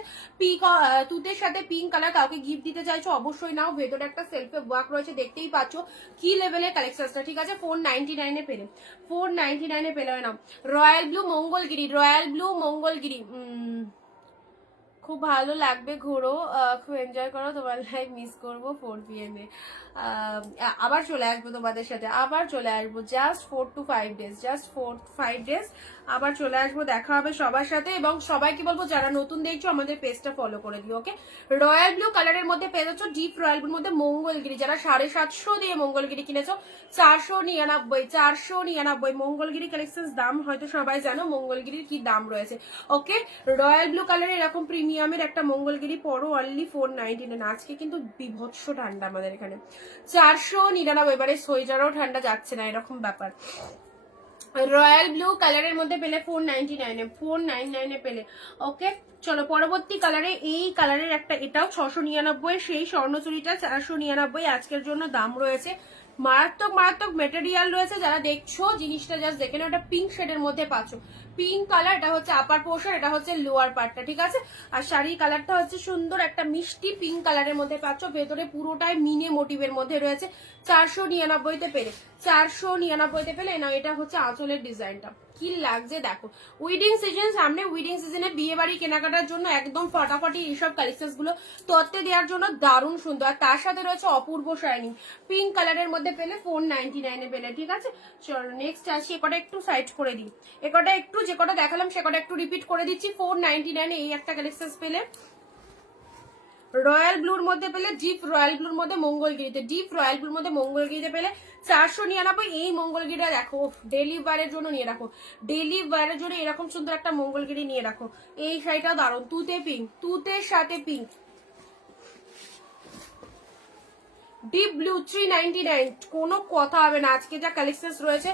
তুতের সাথে পিঙ্ক কালার, কাউকে গিফট দিতে চাইছো অবশ্যই নাও। ভেতরে একটা সেলফে ওয়ার্ক রয়েছে, দেখতেই পাচ্ছ কি লেভেলের কালেকশনটা, ঠিক আছে। 499-এ পেলে, 499-এ পেলে নাও। Royal blue Mangalagiri, royal blue Mangalagiri, খুব ভালো লাগবে, ঘোরো, খুব এনজয় করো, তোমার লাইফ মিস করবো 4 PM এ। আবার চলে আসবো তোমাদের সাথে, আবার চলে আসবো। Just 4 to 5 days, just 4-5 days আবার চলে আসবো, দেখা হবে সবার সাথে। এবং সবাইকে বলবো যারা নতুন দেখছো আমাদের পেজটা ফলো করে দিও, ওকে। রয়্যাল ব্লু কালারের মধ্যে পেয়ে যাচ্ছ, ডিপ রয়্যাল ব্লুর মধ্যে মঙ্গলগিরি। যারা 750 দিয়ে মঙ্গলগিরি কিনেছো, 499, 499 মঙ্গলগিরি কালেকশন। দাম হয়তো সবাই জানো মঙ্গলগিরির কি দাম রয়েছে, ওকে। রয়্যাল ব্লু কালারের এরকম প্রিমিয়ামের একটা মঙ্গলগিরি পরো, অনলি 499। আজকে কিন্তু বিভৎস ঠান্ডা আমাদের এখানে, 499। এবারে সোয়েটারও ঠান্ডা যাচ্ছে না, এরকম ব্যাপার। রয়্যাল ব্লু কালারের মধ্যে পেলে 499-এ, 499-এ পেলে, ওকে। চলো পরবর্তী কালারে, এই কালারের একটা, এটাও 699, সেই স্বর্ণচুরিটা 499 আজকের জন্য দাম রয়েছে। মারাত্মক মারাত্মক মেটেরিয়াল রয়েছে, যারা দেখছো জিনিসটা জাস্ট দেখে নাও। এটা পিঙ্ক শেডের মধ্যে পাচ্ছ, পিঙ্ক কালার, এটা হচ্ছে আপার পোর্শন, এটা হচ্ছে লোয়ার পার্টটা, ঠিক আছে। আর শাড়ির কালারটা হচ্ছে সুন্দর একটা মিষ্টি পিঙ্ক কালারের মধ্যে পাচ্ছ, ভেতরে পুরোটাই মিনে মোটিভের মধ্যে রয়েছে। 499-তে পেলে, 499-তে পেলে না। এটা হচ্ছে আঁচলের ডিজাইনটা, কি লাগছে দেখো। উইডিং সিজন সামনে, উইডিং সিজনে বিয়ে বাড়ি কেনাকাটার জন্য একদম ফাটাফাটি এইসব কালেকশন গুলো তত্ত্বে দেওয়ার জন্য দারুণ সুন্দর। আর তার সাথে রয়েছে অপূর্ব শাইনিং পিঙ্ক কালারের মধ্যে পেলে 499-এ পেলে, ঠিক আছে। চলো নেক্সট আসি, একটা একটু সাইড করে দিই, একটা একটু যে কটা দেখালাম সে কটা একটু রিপিট করে দিচ্ছি। 499-এ এই একটা কালেকশন পেলে, রয়্যাল ব্লুর মধ্যে পেলে, ডিপ রয়্যাল ব্লুর মধ্যে মঙ্গলগিরিতে, ডিপ রয়্যাল ব্লুর মধ্যে মঙ্গলগিরিতে পেলে 499। এই মঙ্গলগিরিটা দেখো, ডেলি ওয়ারের জন্য নিয়ে রাখো, ডেলি ওয়ারের জন্য এরকম সুন্দর একটা মঙ্গলগিরি নিয়ে রাখো। এই শাড়িটা দারুণ, তুতে পিঙ্ক, তুতের সাথে পিঙ্ক, ডিপ ব্লু 399, কোনো কথা হবে না। আজকে যা কালেকশন রয়েছে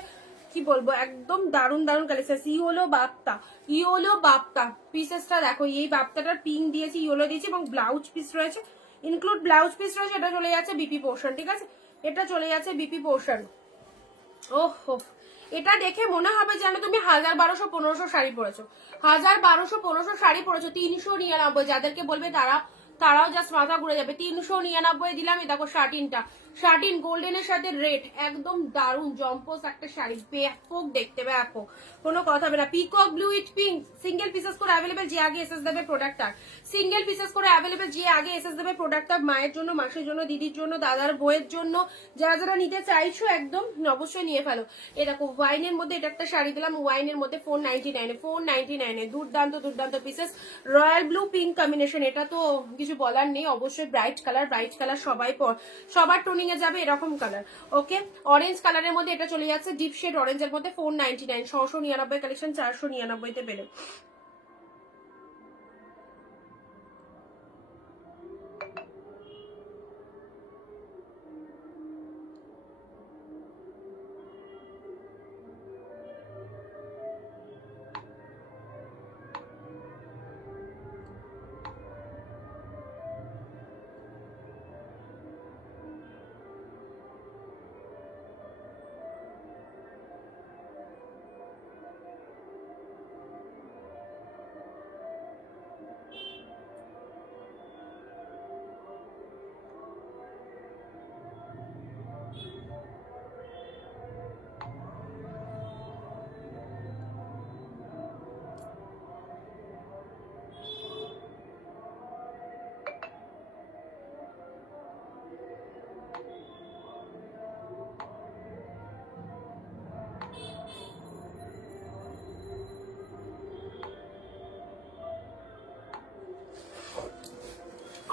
কি বলবো, একদম দারুণ দারুণ collection. Yellow Bapta, yellow Bapta পিসেসটা দেখো, এই বাপ্তাটার পিঙ্ক দিয়েছি, ইয়োলো দিয়েছি, এবং ব্লাউজ পিস রয়েছে, ইনক্লুড ব্লাউজ পিস রয়েছে। এটা চলে যাচ্ছে বিপি পোর্শন, ঠিক আছে, এটা চলে যাচ্ছে বিপি পোর্শন। ওহ, এটা দেখে মনে হবে যেন তুমি 1000-1200-1500 শাড়ি পরেছো, 1000-1200-1500 শাড়ি পরেছো। 399 যাদেরকে বলবে তারাও জাস্ট মাথা ঘুরে যাবে। 399 দিলাম। এই দেখো শার্টিনটা, শার্টিন গোল্ডেনের সাথে রেড, একদম দারুণ জম্পোস একটা শাড়ি, ব্যাপক দেখতে, ব্যাপক, কোনো কথা হবে না। Peacock blue with pink, single pieces করে অ্যাভেলেবেল, যে আগে এসএস দেবে প্রোডাক্ট আর, সিঙ্গেল পিসেস করে অ্যাভেলেবেল, যে আগে এসএস দেবে প্রোডাক্ট আর। মায়ের জন্য, মাসের জন্য, দিদির জন্য, দাদার বইয়ের জন্য, যারা যারা নিতে চাইছো একদম অবশ্যই নিয়ে ফেলো। এ দেখো ওয়াইনের মধ্যে এটা একটা শাড়ি দিলাম, ওয়াইনের মধ্যে 499-এ, 499-এ, দুর্দান্ত দুর্দান্ত pieces. Royal blue pink combination, এটা তো কিছু বলার নেই, অবশ্যই ব্রাইট কালার, ব্রাইট কালার সবার টোনিং এ যাবে এরকম কালার, ওকে। অরেঞ্জ কালারের মধ্যে এটা চলে যাচ্ছে, ডিপ শেড অরেঞ্জের মধ্যে 499, 699 কালেকশন 499-তে পেলে।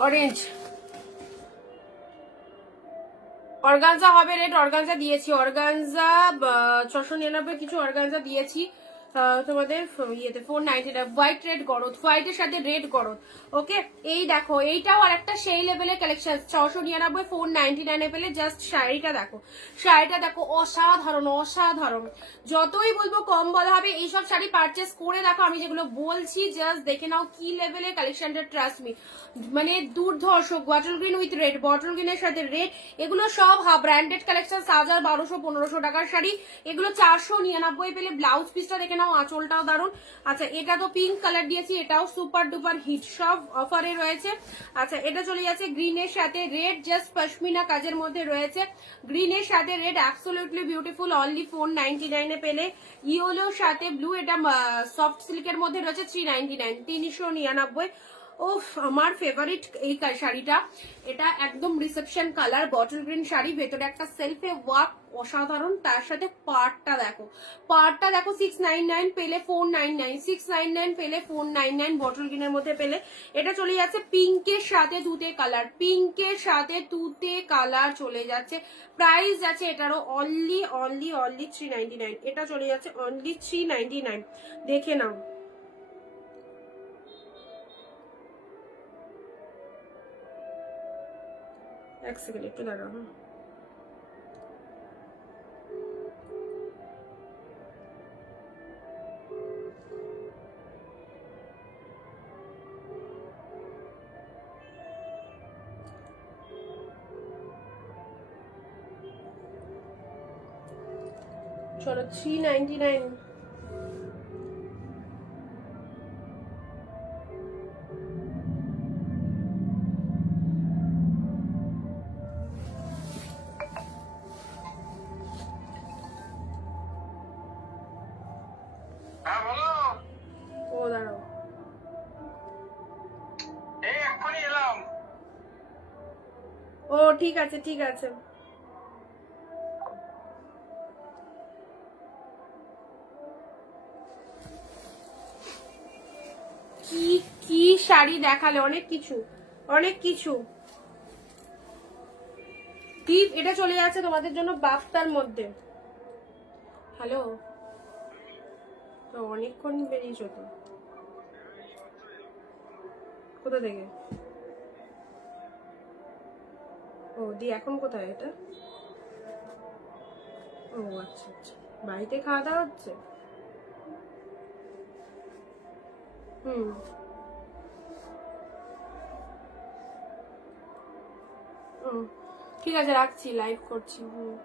অরেঞ্জ অর্গানজা হবে রেড, অর্গানজা দিয়েছি, অর্গানজা 699 কিছু অর্গানজা দিয়েছি তোমাদের ইয়েতে 499। হোয়াইট রেড গরদ, হোয়াইটের সাথে রেড গরদ। ওকে, এই দেখো এইটাও আর একটা সেই লেভেলের কালেকশন, 699 499 পেলে। জাস্ট শাড়িটা দেখো, শাড়িটা দেখো, অসাধারণ অসাধারণ। যতই বলবো কম বলা হবে। এইসব শাড়ি পারচেস করে দেখো, আমি যেগুলো বলছি জাস্ট দেখে নাও কি লেভেলের কালেকশনটা, ট্রাস্ট মি, মানে দুর্ধর্ষ। Bottle green with red, bottle গ্রিনের সাথে রেড, এগুলো সব ব্র্যান্ডেড কালেকশন, 1000 1200 1500 টাকার শাড়ি, এগুলো 499 পেলে। ব্লাউজ পিসটা দেখে নাও, আঁচলটাও দারুন। আচ্ছা, এটা তো পিঙ্ক কালার দিয়েছি, এটাও সুপার ডুপার হিট, সব অফারে রয়েছে। আচ্ছা, এটা চলে যাচ্ছে গ্রিনের সাথে রেড, জাস্ট পশমিনা কাজের মধ্যে রয়েছে, গ্রিনের সাথে রেড, অ্যাবসলিউটলি বিউটিফুল, অনলি 499 পেলে। ইয়েলোর সাথে ব্লু, এটা সফট সিল্কের মধ্যে রয়েছে 399, 399। ওফ, আমার ফেভারিট এই শাড়িটা, এটা একদম reception colour, bottle green sari, ভেতরে একটা সেলফে ওয়ার্ক অসাধারণ। তার সাথে পাড়টা দেখো, পাড়টা দেখো, 699 পেলে 499, 699 পেলে 499, বটল গ্রিনের মধ্যে পেলে। এটা চলে যাচ্ছে পিঙ্কের সাথে তুতে কালার, পিঙ্কের সাথে তুতে কালার চলে যাচ্ছে। প্রাইস আছে এটারও অনলি অনলি অনলি 399। এটা চলে যাচ্ছে অনলি 399, দেখে নাও। এক সেকেন্ড একটু দাঁড়াও। চলো 399। ও দাঁড়াও, ও ঠিক আছে ঠিক আছে। কি কি শাড়ি দেখালে, অনেক কিছু অনেক কিছু। টিপ, এটা চলে যাচ্ছে তোমাদের জন্য বাফতার মধ্যে। হ্যালো, তো অনেকক্ষণ বেরিয়েছো তো, কোথা থেকে? ও দি, এখন কোথায় এটা? ও আচ্ছা আচ্ছা, বাড়িতে খাওয়া দাওয়া হচ্ছে। হুম, ও ঠিক আছে, রাখছি, লাইভ করছি। হুম,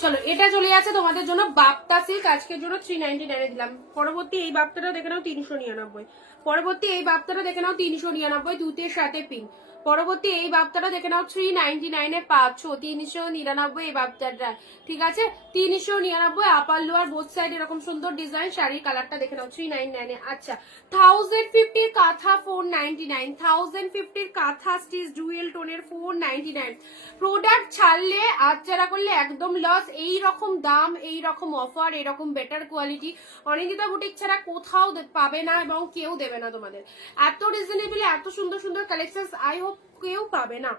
চলো, এটা চলে যাচ্ছে তোমাদের জন্য বাপ্তা সিল্ক, আজকের জন্য 399 দিলাম। পরবর্তী এই বাপ্তাটা দেখে নাও 399, পরবর্তী এই বাপ্তাটা দেখে নাও 399, দুতের সাথে পিঙ্ক। পরবর্তী এই বাপ্তাটা দেখে নাও 399 পাচ্ছ, 399 এই বাপ্তাটা, ঠিক আছে 399। আপার লোয়ার বোথ সাইড এরকম সুন্দর ডিজাইন, শাড়ির কালারটা দেখে নাও 399। আচ্ছা, 1050 কাঁথা 499, 1050 কাঁথা স্টিচ ডুয়েল টোনের 499। প্রোডাক্ট ছাড়লে আচ্ছারা করলে একদম লস। এই রকম দাম, এই রকম অফার, এরকম বেটার কোয়ালিটি অনিন্দিতা বুটিক ছাড়া কোথাও পাবে না, এবং কেউ দেবে না তোমাদের। এত রিজনেবলি এত সুন্দর সুন্দর কালেকশন আই হোপ কেউ পাবে না।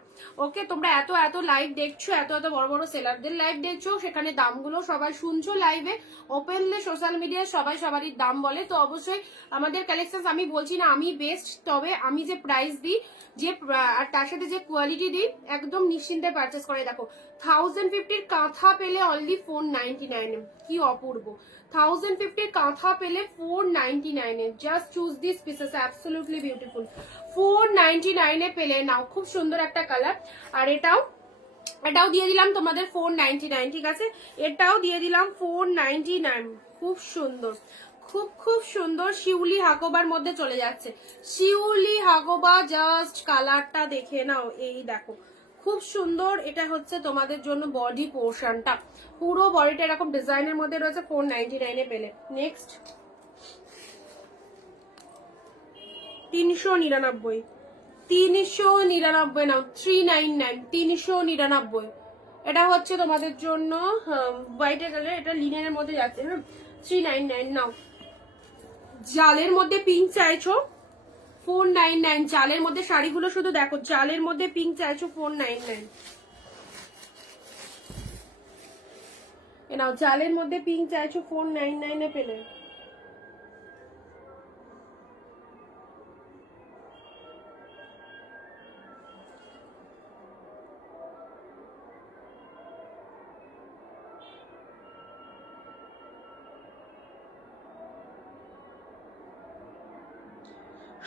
ওকে, তোমরা এত এত লাইভ দেখছো, এত এত বড় বড় সেলারদের লাইভ দেখছো, সেখানে দামগুলো সবাই শুনছো লাইভে, ওপেনলি সোশ্যাল মিডিয়ায় সবাই সবারই দাম বলে। তো অবশ্যই আমাদের কালেকশন, আমি বলছি না আমি বেস্ট, তবে আমি যে প্রাইস দিই, যে আর তার সাথে যে কোয়ালিটি দিই, একদম নিশ্চিন্তে পারচেস করে। দেখো 1050 কাঁথা পেলে অনলি 499, কি অপূর্ব। 1050 কাঁথা পেলে 499, just choose this pieces, absolutely beautiful. 499 পেলে নাও, খুব সুন্দর একটা কালার। আর এটাও এটাও দিয়ে দিলাম তোমাদের 499, ঠিক আছে, এটাও দিয়ে দিলাম 499, খুব সুন্দর, খুব খুব সুন্দর। শিউলি হাকোবার মধ্যে চলে যাচ্ছে, শিউলি হাকোবা, জাস্ট কালারটা দেখে নাও, এই দেখো খুব সুন্দর। এটা হচ্ছে তোমাদের জন্য বডি পোর্শনটা, পুরো বডিটা এরকম ডিজাইনের মধ্যে রয়েছে, 499 পেলে। নেক্সট 399, 399 নাও, 399, 399। এটা হচ্ছে তোমাদের জন্য হোয়াইট কালার, এটা লিনেনের মধ্যে যাচ্ছে, হ্যাঁ 399 নাও। জালের মধ্যে পিঙ্ক চাইছো 499, জালের মধ্যে শাড়িগুলো শুধু দেখো, জালের মধ্যে পিঙ্ক চাইছো 499। নাও জালের মধ্যে পিঙ্ক চাইছো 499 এ পেলে।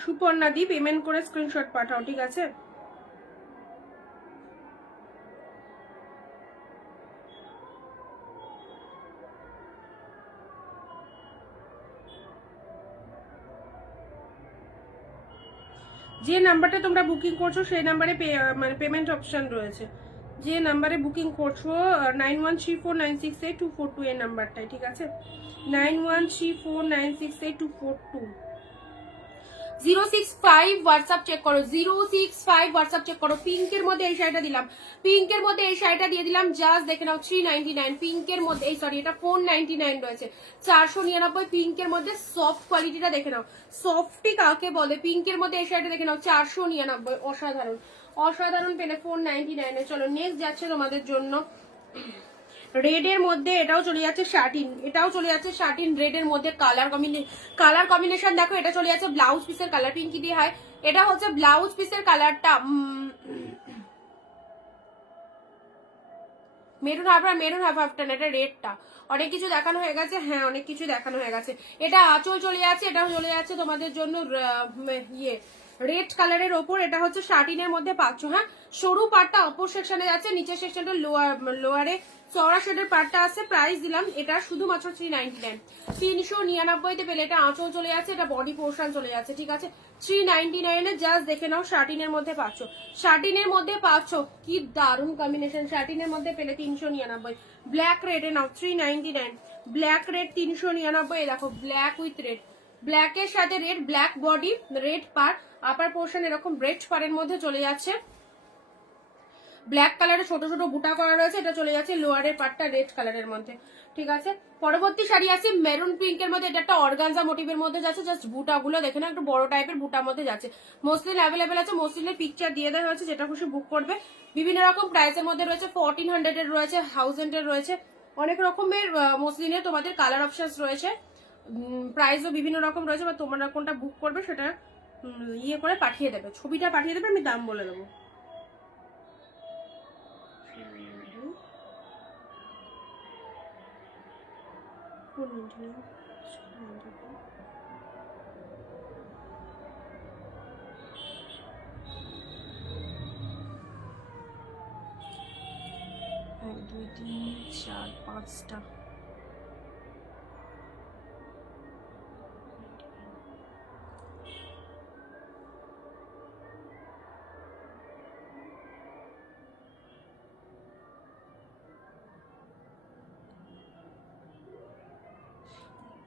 সুপর্ণা দি পেমেন্ট করে স্ক্রিনশট পাঠাও, ঠিক আছে? যে নাম্বারটা তোমরা বুকিং করছো সেই নাম্বারে মানে পেমেন্ট অপশন রয়েছে। যে নাম্বারে বুকিং করছো 9134968242 এই নাম্বারটাই, ঠিক আছে? 9134968242। 065 হোয়াটসঅ্যাপ চেক করো, 065 হোয়াটসঅ্যাপ চেক করো। পিঙ্কের মধ্যে এই শাড়িটা দিলাম, পিঙ্কের মধ্যে এই শাড়িটা দিয়ে দিলাম, জাস্ট দেখে নাও 399। পিঙ্কের মধ্যে এই সরি এটা 499 রয়েছে, 499। পিঙ্কের মধ্যে সফট কোয়ালিটিটা দেখে নাও, সফটি কাকে বলে। পিঙ্কের মধ্যে এই শাড়িটা দেখে নাও 499, অসাধারণ অসাধারণ পেলে 499 এ। চলো নেক্সট যাচ্ছে তোমাদের জন্য রেড এর মধ্যে, এটাও চলে যাচ্ছে শার্টিন, এটাও চলে যাচ্ছে শার্টিন রেড এর মধ্যে। কালার কম্বিনেশন দেখো, এটা চলে যাচ্ছে ব্লাউজ পিসের কালার পিঙ্কি দিয়ে হয়, এটা হচ্ছে ব্লাউজ পিসের কালারটা মেরুন হাফ, মেরুন হাফ হাফটান, এটা রেডটা। অনেক কিছু দেখানো হয়ে গেছে, হ্যাঁ অনেক কিছু দেখানো হয়ে গেছে। এটা আঁচল চলে যাচ্ছে, এটাও চলে যাচ্ছে তোমাদের জন্য ইয়ে রেড কালারের ওপর। এটা হচ্ছে শার্টিনের মধ্যে পাচ্ছ, হ্যাঁ সরু পাটটা অপর সেকশনে যাচ্ছে, নিচের সেকশনটা লোয়ারে চওড়া শেডের পাটটা আছে। প্রাইস দিলাম এটা শুধুমাত্র 399, 399 পেলে। এটা আঁচল চলে যাচ্ছে, এটা বডি পোর্শন চলে যাচ্ছে, ঠিক আছে? 399 এ জাস্ট দেখে নাও শার্টিনের মধ্যে পাচ্ছ, শার্টিনের মধ্যে পাচ্ছ। কি দারুণ কম্বিনেশন, শার্টিনের মধ্যে পেলে 399। ব্ল্যাক রেড এ নাও 399, ব্ল্যাক রেড 399। দেখো ব্ল্যাক উইথ রেড, ব্ল্যাকের সাথে রেড, ব্ল্যাক বডি রেড পার, আপার পোর্শন এরকম রেড পারের মধ্যে চলে যাচ্ছে। ব্ল্যাক কালারে ছোট ছোট বুটা করা রয়েছে, এটা চলে যাচ্ছে লোয়ারের পার্টটা রেড কালারের মধ্যে, ঠিক আছে? পরবর্তী শাড়ি আছে মেরুন পিঙ্কের মধ্যে, এটা একটা অর্গানজা মোটিভের মধ্যে যাচ্ছে। জাস্ট বুটাগুলো দেখে না, একটু বড় টাইপের বুটার মধ্যে যাচ্ছে। মসলিন অ্যাভেলেবেল আছে, মসলিনের পিকচার দিয়ে দেওয়া হয়েছে, যেটা খুশি বুক করবে। বিভিন্ন রকম প্রাইসের মধ্যে রয়েছে, 1400 এর রয়েছে, 1000 এর রয়েছে, অনেক রকমের মসলিনের তোমাদের কালার অপশন রয়েছে, প্রাইসও বিভিন্ন রকম রয়েছে। বা তোমরা কোনটা বুক করবে সেটা ইয়ে করে পাঠিয়ে দেবে, ছবিটা পাঠিয়ে দেবে, আমি দাম বলে দেবো। এক দুই তিন চার পাঁচটা,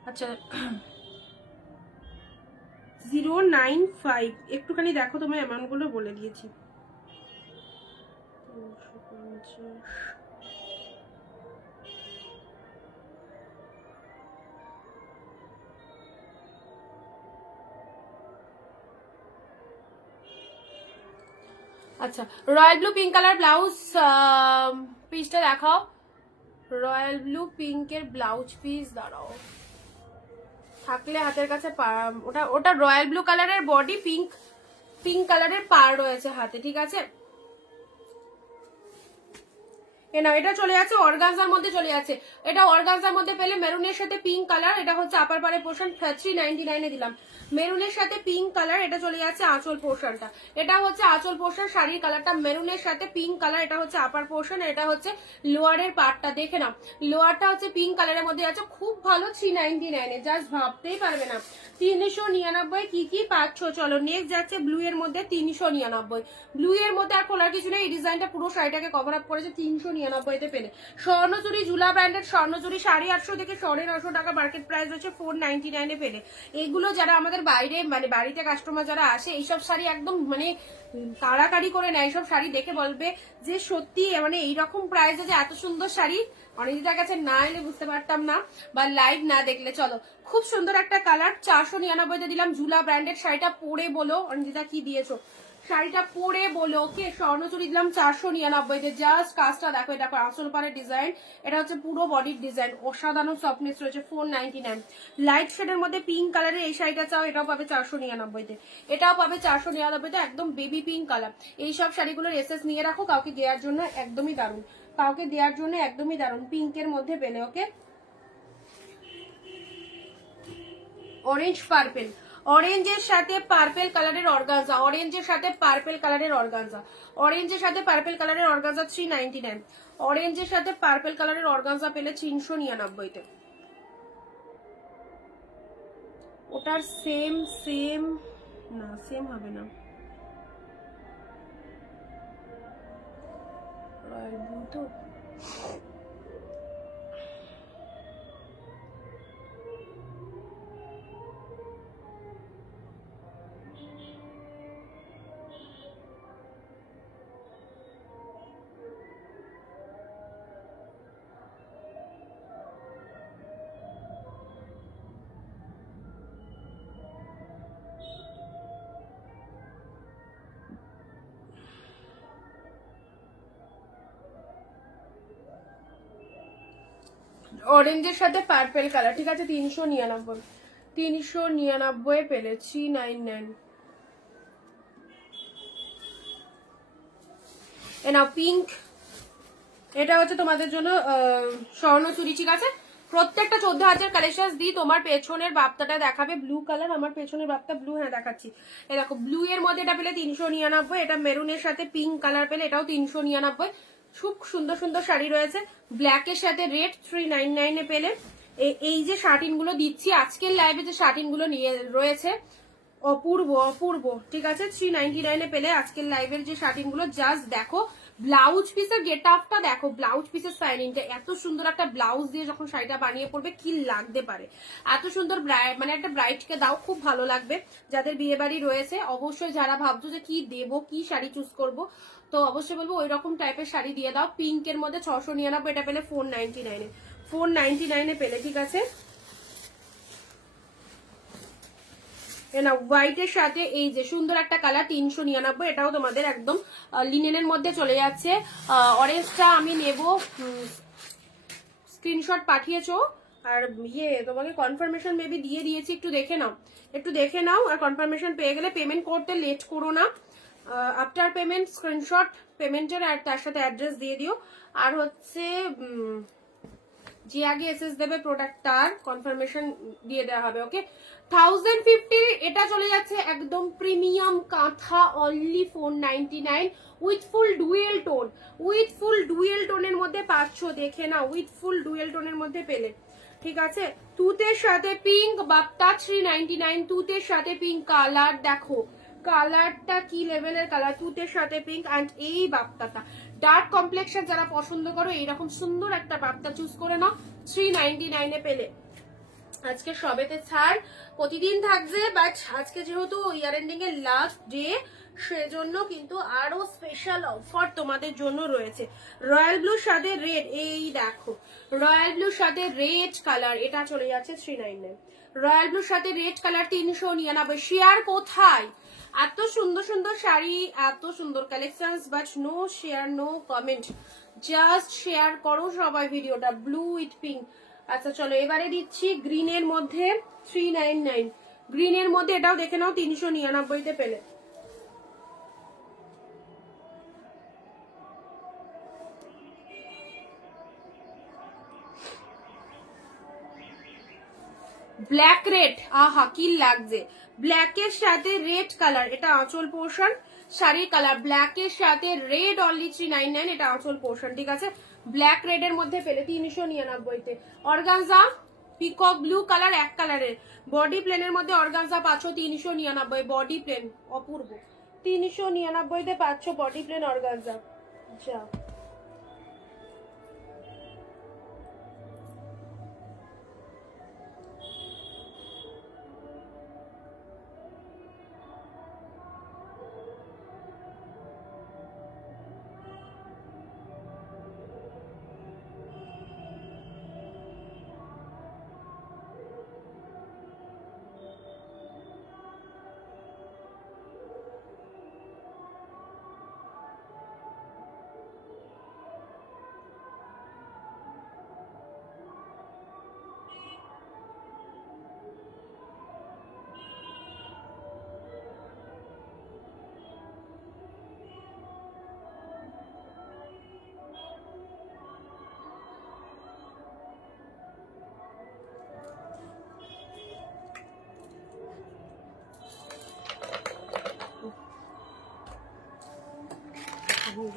আচ্ছা 095। একটুখানি দেখো, তোমার অ্যামাউন্ট গুলো বলে দিয়েছি। আচ্ছা royal blue pink colour blouse পিসটা দেখাও, রয়্যাল ব্লু পিঙ্কের ব্লাউজ পিস দাঁড়াও থাকলে হাতের কাছে। ওটা ওটা রয়্যাল ব্লু কালারের বডি, পিঙ্ক পিঙ্ক কালারের পার রয়েছে হাতে, ঠিক আছে? না এটা চলে যাচ্ছে অর্গানজার মধ্যে চলে যাচ্ছে, এটা অর্গানজার মধ্যে পেলে মেরুনের সাথে পিঙ্ক কালার। এটা হচ্ছে আপার পাড়ের পোর্শন, 399 এ দিলাম। মেরুনের সাথে পিঙ্ক কালার, এটা চলে যাচ্ছে আঁচল পোর্শনটা, এটা হচ্ছে আঁচল পোর্শন। শাড়ির কালারটা মেরুনের সাথে পিঙ্ক কালার, এটা হচ্ছে আপার পোর্শন, এটা হচ্ছে লোয়ারের পার্টটা। দেখে নাও লোয়ারটা হচ্ছে পিঙ্ক কালারের মধ্যে আছে, খুব ভালো। 399 এ জাস্ট ভাবতেই পারবে না। 399 কি কি পাচ্ছ। চলো নেক্সট যাচ্ছে ব্লু এর মধ্যে 399। ব্লু এর মধ্যে আর খোলার কিছু নেই, এই ডিজাইনটা পুরো শাড়িটাকে কভার আপ করেছে। 399 পেলে। স্বর্ণচুরি ঝুলা ব্র্যান্ডেড স্বর্ণচুরি 850 থেকে 950 টাকা মার্কেট প্রাইস হচ্ছে, 499 এ পেলে। এইগুলো যারা আমাদের বাইরে মানে বাড়িতে কাস্টমার যারা আসে, এইসব শাড়ি একদম মানে তাড়াতাড়ি করে নেয়, এইসব শাড়ি দেখে বলবে যে সত্যি মানে এইরকম প্রাইসে যে এত সুন্দর শাড়ি অনিন্দিতার কাছে না এলে বুঝতে পারতাম না, বা লাইভ না দেখলে। চলো, খুব সুন্দর একটা কালার, 499-তে দিলাম। ঝুলা ব্র্যান্ডেড শাড়িটা পরে বলো অনিন্দিতা কি দিয়েছো, শাড়িটা পরে বলো। ওকে, স্বর্ণচুরি দিলাম 499-তে। জাস্ট কাজটা দেখো, এটা আসল পাড়ের ডিজাইন, এটা হচ্ছে পুরো বডির ডিজাইন, অসাধারণ সফটনেস রয়েছে। 499। লাইট শেডের মধ্যে পিঙ্ক কালারের এই শাড়িটা চাও, এটাও পাবে 499-তে। এটাও পাবে 499-তে, একদম বেবি পিঙ্ক কালার। এইসব শাড়িগুলোর এসএস নিয়ে রাখো, কাউকে দেওয়ার জন্য একদমই দারুণ, কাউকে দেওয়ার জন্য একদমই দারুণ। পিঙ্কের মধ্যে পেলে। ওকে, অরেঞ্জ পার্পেল, অরেঞ্জের সাথে পার্পেল কালারের অর্গানজা, অরেঞ্জের সাথে পার্পেল কালারের অর্গানজা, অরেঞ্জের সাথে পার্পেল কালারের অর্গানজা 399। অরেঞ্জের সাথে পার্পেল কালারের অর্গানজা পেলে 399-তে। ওটার সেম সেম না, সেম হবে না। রয়্যাল ব্লু তো, অরেঞ্জের সাথে পার্পেল কালার, ঠিক আছে 399। 399 পেলে 399। এ নাও পিঙ্ক, এটা হচ্ছে তোমাদের জন্য স্বর্ণচুরি, ঠিক আছে। প্রত্যেকটা 14,000 কালেকশন দিই। তোমার পেছনের বাপ্তাটা দেখাবে ব্লু কালার, আমার পেছনের বাপ্তা ব্লু, হ্যাঁ দেখাচ্ছি। এ দেখো, ব্লু এর মধ্যে এটা পেলে 399, এটা মেরুনের সাথে পিঙ্ক কালার পেলে এটাও 399। খুব সুন্দর সুন্দর শাড়ি রয়েছে। ব্ল্যাকের সাথে রেড 399-এ পেলে। এই যে শার্টিন গুলো দিচ্ছি আজকের লাইভে, যে শার্টিন গুলো নিয়ে রয়েছে, অপূর্ব অপূর্ব, ঠিক আছে। 399-এ পেলে আজকের লাইভের যে শার্টিন গুলো। জাস্ট দেখো ব্লাউজ পিসের গেট আপটা দেখো, ব্লাউজ পিসের স্টাইলিংটা, এত সুন্দর একটা ব্লাউজ দিয়ে যখন শাড়িটা বানিয়ে পড়বে কি লাগতে পারে। এত সুন্দর মানে একটা ব্রাইডকে দাও, খুব ভালো লাগবে। যাদের বিয়ে বাড়ি রয়েছে, অবশ্যই যারা ভাবছো যে কি দেবো, কি শাড়ি চুজ করব, তো অবশ্যই বলবো ওই রকম টাইপের শাড়ি দিয়ে দাও। পিঙ্কের মধ্যে 699, এটা পেলে 499-এ, 499-এ পেলে, ঠিক আছে। না, হোয়াইটের সাথে এই যে সুন্দর একটা কালার 399, এটাও তোমাদের একদম লিনেনের মধ্যে চলে যাচ্ছে। অরেঞ্জটা আমি নেব, স্ক্রিনশট পাঠিয়েছো, আর তোমাকে কনফার্মেশন মেবি দিয়ে দিয়েছি, একটু দেখে নাও, একটু দেখে নাও। আর কনফার্মেশন পেয়ে গেলে পেমেন্ট করতে লেট করো না। আফটার পেমেন্ট স্ক্রিনশট পেমেন্টের আর তার সাথে অ্যাড্রেস দিয়ে দিও। আর হচ্ছে যে আগে এসএস দেবে প্রোডাক্ট তার কনফার্মেশন দিয়ে দেওয়া হবে। ওকে, 1050 এটা চলে যাচ্ছে একদম premium kantha, only 499 with full dual tone. With full dual টোনের মধ্যে পাচ্ছ, দেখে না, উইথ ফুল ডুয়েল টোনের মধ্যে পেলে, ঠিক আছে। তুতের সাথে পিঙ্ক বাপ্তা 399, তুতের সাথে পিঙ্ক কালার দেখো, কালারটা কি লেভেলের কালার, তুতের সাথে পিঙ্ক। অ্যান্ড এই বাপ্তাটা ডার্ক কমপ্লেক্সন যারা পছন্দ করো, এইরকম সুন্দর একটা বাপ্তা চুজ করে নাও, 399-এ পেলে। আজকে সবেতে ছাড়, প্রতিদিন থাকবে, বাট আজকে যেহেতু ইয়ার এন্ডিং এর লাস্ট ডে, সেজন্য কিন্তু আরো স্পেশাল অফার তোমাদের জন্য রয়েছে। রয়্যাল ব্লুর সাথে রেড, এই দেখো রয়্যাল ব্লুর সাথে রেড কালার, এটা চলে যাচ্ছে 399। রয়্যাল ব্লুর সাথে রেড কালার 399। শেয়ার কোথায়? এত সুন্দর সুন্দর শাড়ি, এত সুন্দর collection, but no share, no comment. Just share করো সবাই ভিডিওটা। Blue with pink. আচ্ছা চলো, এবারে দিচ্ছি গ্রিনের মধ্যে 399। গ্রিনের মধ্যে এটাও দেখে নাও, 399-তে পেলে। ব্ল্যাক রেড, আহা কি লাগছে। ব্ল্যাকের সাথে রেড কালার, এটা আঁচল পোর্শন, শাড়ির কালার ব্ল্যাকের সাথে রেড, অনলি 399, এটা আঁচল পোর্শন, ঠিক আছে। ব্ল্যাক রেড এর মধ্যে পেলে 399-তে। অর্গানজা পিকক ব্লু কালার, এক কালারের বডি প্লেনের মধ্যে অর্গানজা পাচ্ছ 399, বডি প্লেন, অপূর্ব। 399-তে পাচ্ছ বডি প্লেন অর্গানজা। যা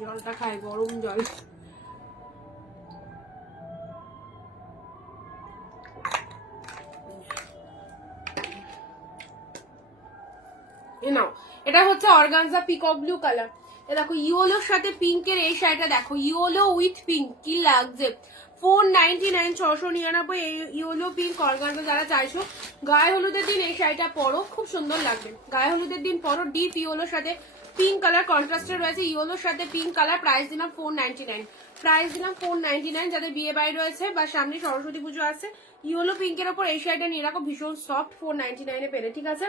জলটা খাই, গরম জল। নাও, এটা হচ্ছে অর্গানজা পিকক ব্লু কালার। এ দেখো ইয়েলোর সাথে পিঙ্কের এই শাড়িটা দেখো, ইয়েলো উইথ পিঙ্ক, কি লাগছে। 499, 699 এই ইয়েলো পিঙ্ক অর্গানজা। যারা চাইছো গায়ে হলুদের দিন এই শাড়িটা পরো, খুব সুন্দর লাগবে। গায়ে হলুদের দিন পরো। ডিপ ইয়েলোর সাথে পিঙ্ক কালার কন্ট্রাস্টে রয়েছে, ইয়েলোর সাথে পিঙ্ক কালার। প্রাইস দিলাম 499, প্রাইস দিলাম 499। যাদের বিয়ে বাড়ি রয়েছে বা সামনে সরস্বতী পুজো আছে, ইয়েলো পিঙ্কের ওপর এই শাড়িটা নিয়ে রাখো, ভীষণ সফট, 499 পেলে, ঠিক আছে।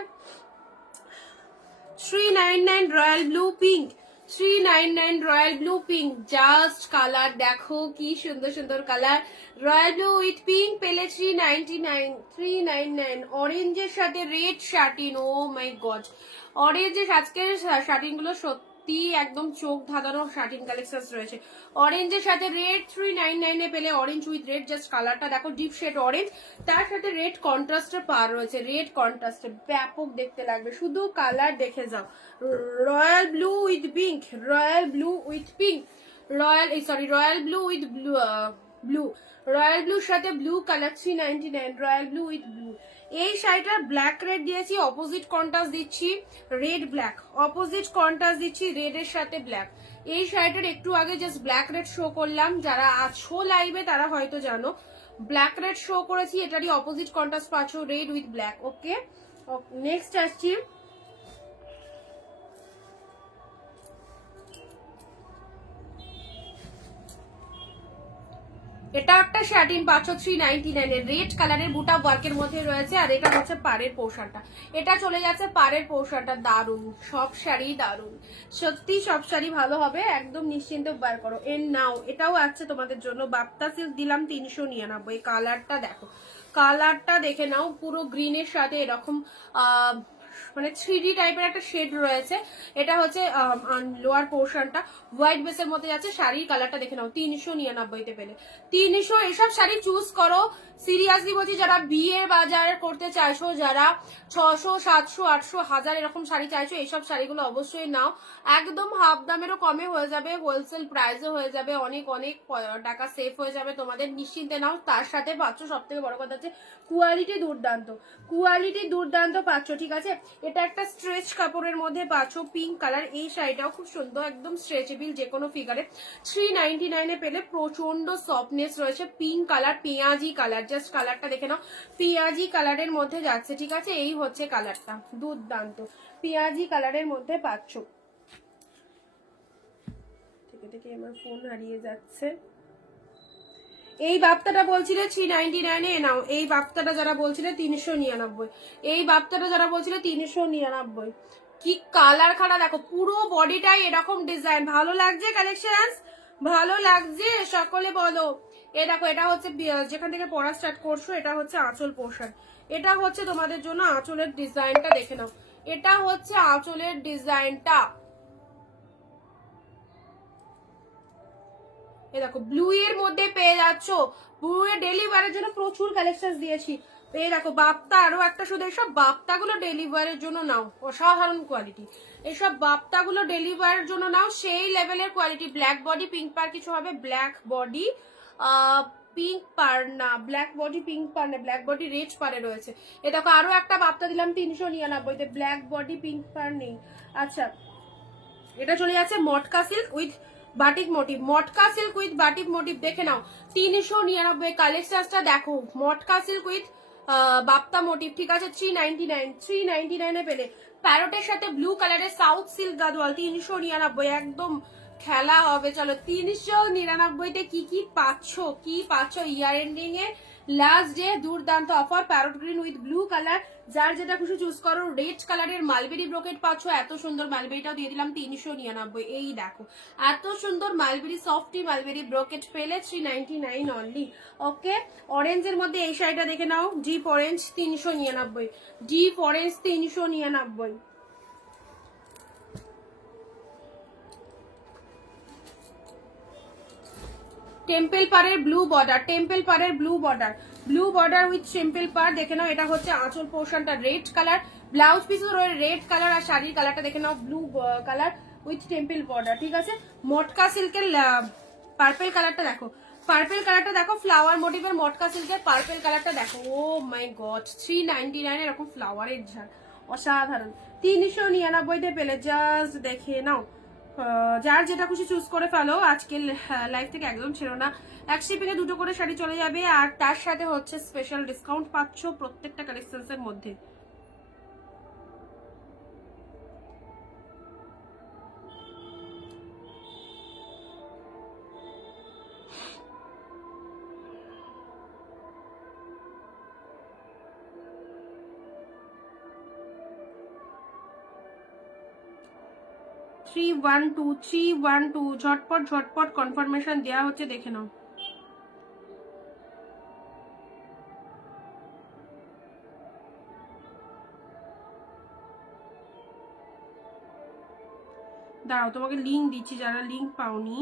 399 royal blue pink, 399 royal blue pink. Just colour দেখো কি সুন্দর সুন্দর colour. Royal blue with pink পেলে 399, 399। অরেঞ্জের সাথে red satin, O my god, অরেঞ্জের আজকের শার্টিন গুলো সত্যি একদম চোখ ধাঁধানো শার্টিন কালেকশন রয়েছে। অরেঞ্জের সাথে রেড 399 পেলে, অরেঞ্জ উইথ রেড। জাস্ট কালারটা দেখো, ডিপ শেড অরেঞ্জ, তার সাথে রেড কন্ট্রাস্টের পার রয়েছে, রেড কন্ট্রাস্টে ব্যাপক দেখতে লাগবে, শুধু কালার দেখে যাও। Royal blue with pink, royal blue with pink, royal blue with blue, royal ব্লুর সাথে blue colour 399, royal blue with blue. এই শাড়িটার ব্ল্যাক রেড দিয়েছি, অপোজিট কন্ট্রাস্ট দিচ্ছি রেড ব্ল্যাক, অপোজিট কন্ট্রাস্ট দিচ্ছি রেড এর সাথে ব্ল্যাক। এই শাড়িটার একটু আগে জাস্ট ব্ল্যাক রেড শো করলাম, যারা আছো লাইভে তারা হয়তো জানো ব্ল্যাক রেড শো করেছি, এটারই অপোজিট কন্ট্রাস্ট পাচ্ছ red with black. Okay, next আসছি এটা একটা শার্টিন পাচ্ছ 399 এর, রেড কালারের বুটা ওয়ার্কের মধ্যে রয়েছে। আর এটা হচ্ছে পাড়ের পোর্শনটা, এটা চলে যাচ্ছে পাড়ের পোর্শনটা। দারুন, সব শাড়ি দারুন, সত্যি সব শাড়ি ভালো হবে, একদম নিশ্চিন্তে বার করো। এর নাও, এটাও আছে তোমাদের জন্য, বাপ্তা সিল্ক দিলাম 399। কালারটা দেখো, কালারটা দেখে নাও, পুরো গ্রিনের সাথে এরকম মানে 3D টাইপের একটা শেড রয়েছে। এটা হচ্ছে লোয়ার পোর্শনটা হোয়াইট বেসের মধ্যে যাচ্ছে। শাড়ির কালারটা দেখে নাও, 399 পেলে। 300 এসব শাড়ি চুজ করো, সিরিয়াসলি বলছি। যারা বিয়ে বাজার করতে চাইছো, যারা 600, 700, 800, 1000 এরকম শাড়ি চাইছো, এইসব শাড়িগুলো অবশ্যই নাও, একদম হাফ দামেরও কমে হয়ে যাবে, হোলসেল প্রাইসও হয়ে যাবে, অনেক অনেক টাকা সেভ হয়ে যাবে তোমাদের, নিশ্চিন্তে নাও। তার সাথে পাচ্ছ সব থেকে বড় কথা হচ্ছে কোয়ালিটি দুর্দান্ত, কোয়ালিটি দুর্দান্ত পাচ্ছ, ঠিক আছে। এটা একটা স্ট্রেচ কাপড়ের মধ্যে পাচ্ছ, পিঙ্ক কালার। এই শাড়িটাও খুব সুন্দর, একদম স্ট্রেচেবল, যে কোনো ফিগারে। 399 পেলে, প্রচন্ড সফটনেস রয়েছে, পিঙ্ক কালার, পেঁয়াজি কালার। জাস্ট কালারটা দেখে নাও, পেঁয়াজি কালারের মধ্যে যাচ্ছে, ঠিক আছে। এই হচ্ছে কালারটা, দুর্দান্ত পেঁয়াজি কালারের মধ্যে পাচ্ছ। থেকে থেকে আমার ফোন হারিয়ে যাচ্ছে। এই বাপ্তাটা বলছিলে 399 এ নাও, এই বাপ্তাটা যারা বলছিলে 399, এই বাপ্তাটা যারা বলছিলে 399। কি কালার খাড়া দেখো, পুরো বডিটাই এরকম ডিজাইন। ভালো লাগছে কালেকশন, ভালো লাগছে সকলে বলো। এ দেখো, এটা হচ্ছে যেখান থেকে পড়া স্টার্ট করছো, এটা হচ্ছে আঁচল পোর্শন। এটা হচ্ছে তোমাদের জন্য আঁচলের ডিজাইনটা দেখে নাও, এটা হচ্ছে আঁচলের ডিজাইনটা। এই দেখো, ব্লু এর মধ্যে পেয়ে যাচ্ছ, ব্লু এর ডেলিভারের জন্য প্রচুর কালেকশন দিয়েছি। এই দেখো বাপ্তা, আরো একটা শুধু, এইসব বাপ্তাগুলো ডেলিভারের জন্য নাও, অসাধারণ কোয়ালিটি। এইসব বাপ্তাগুলো ডেলিভারের জন্য নাও, সেই লেভেলের কোয়ালিটি। ব্ল্যাক বডি পিঙ্ক পার কিছু হবে, ব্ল্যাক বডি পিঙ্ক পার না, ব্ল্যাক বডি পিঙ্ক পার না, ব্ল্যাক বডি রেড পারে রয়েছে। এ দেখো, আরো একটা বাপ্তা দিলাম 399, ব্ল্যাক বডি পিঙ্ক পার নেই। আচ্ছা, এটা চলে যাচ্ছে matka silk with batik motif, matka silk with batik motif দেখে নাও, 399। কালেকশনটা দেখো, মটকা সিল্ক উইথ বাপ্তা মোটিভ, ঠিক আছে। 399, 399 পেলে। প্যারোটের সাথে ব্লু কালারের সাউথ সিল্ক গাদোয়াল 399, একদম খেলা হবে। চলো, 399-তে কি কি পাচ্ছ, কি পাচ্ছ। ইয়ার এন্ডিং এ লাস্ট ডে দুর্দান্ত offer, parrot green with blue colour, যার যেটা খুশি চুজ করো। রেড কালারের মালবেরি ব্রোকেট পাচ্ছ, এত সুন্দর মালবেরিটাও দিয়ে দিলাম 399। এই দেখো, এত সুন্দর মালবেরি, সফটি মালবেরি ব্রোকেট পেলে 399 অনলি। ওকে, অরেঞ্জের মধ্যে এই শাড়িটা দেখে নাও, deep orange 399, deep orange 399। Temple পারের ব্লু বর্ডার, টেম্পল পারের blue border, blue border with temple পার দেখে নাও। এটা হচ্ছে আঁচল পোর্শনটা red colour, blouse piece red colour, আর শাড়ির কালারটা দেখে নাও blue colour. With temple border, ঠিক আছে। মটকা সিল্কের পার্পেল কালারটা দেখো, পার্পেল কালারটা দেখো, ফ্লাওয়ার মোটিভের মটকা সিল্কের পার্পেল কালারটা দেখো। ও মাই গড, 399 এরকম ফ্লাওয়ারের ঝাড়, অসাধারণ। 399-তে পেলে, জাস্ট দেখে নাও। যার যেটা খুশি চুজ করে ফেলো, আজকের লাইফ থেকে একদম ছিল না। এক শিপিংয়ে 2টো করে শাড়ি চলে যাবে, আর তার সাথে হচ্ছে স্পেশাল ডিসকাউন্ট পাচ্ছ প্রত্যেকটা কালেকশনস এর মধ্যে। ঝটপট ঝটপট কনফার্মেশন দেওয়া হচ্ছে, দেখে নাও। দাঁড়াও, তোমাকে লিঙ্ক দিচ্ছি, যারা লিঙ্ক পাওনি।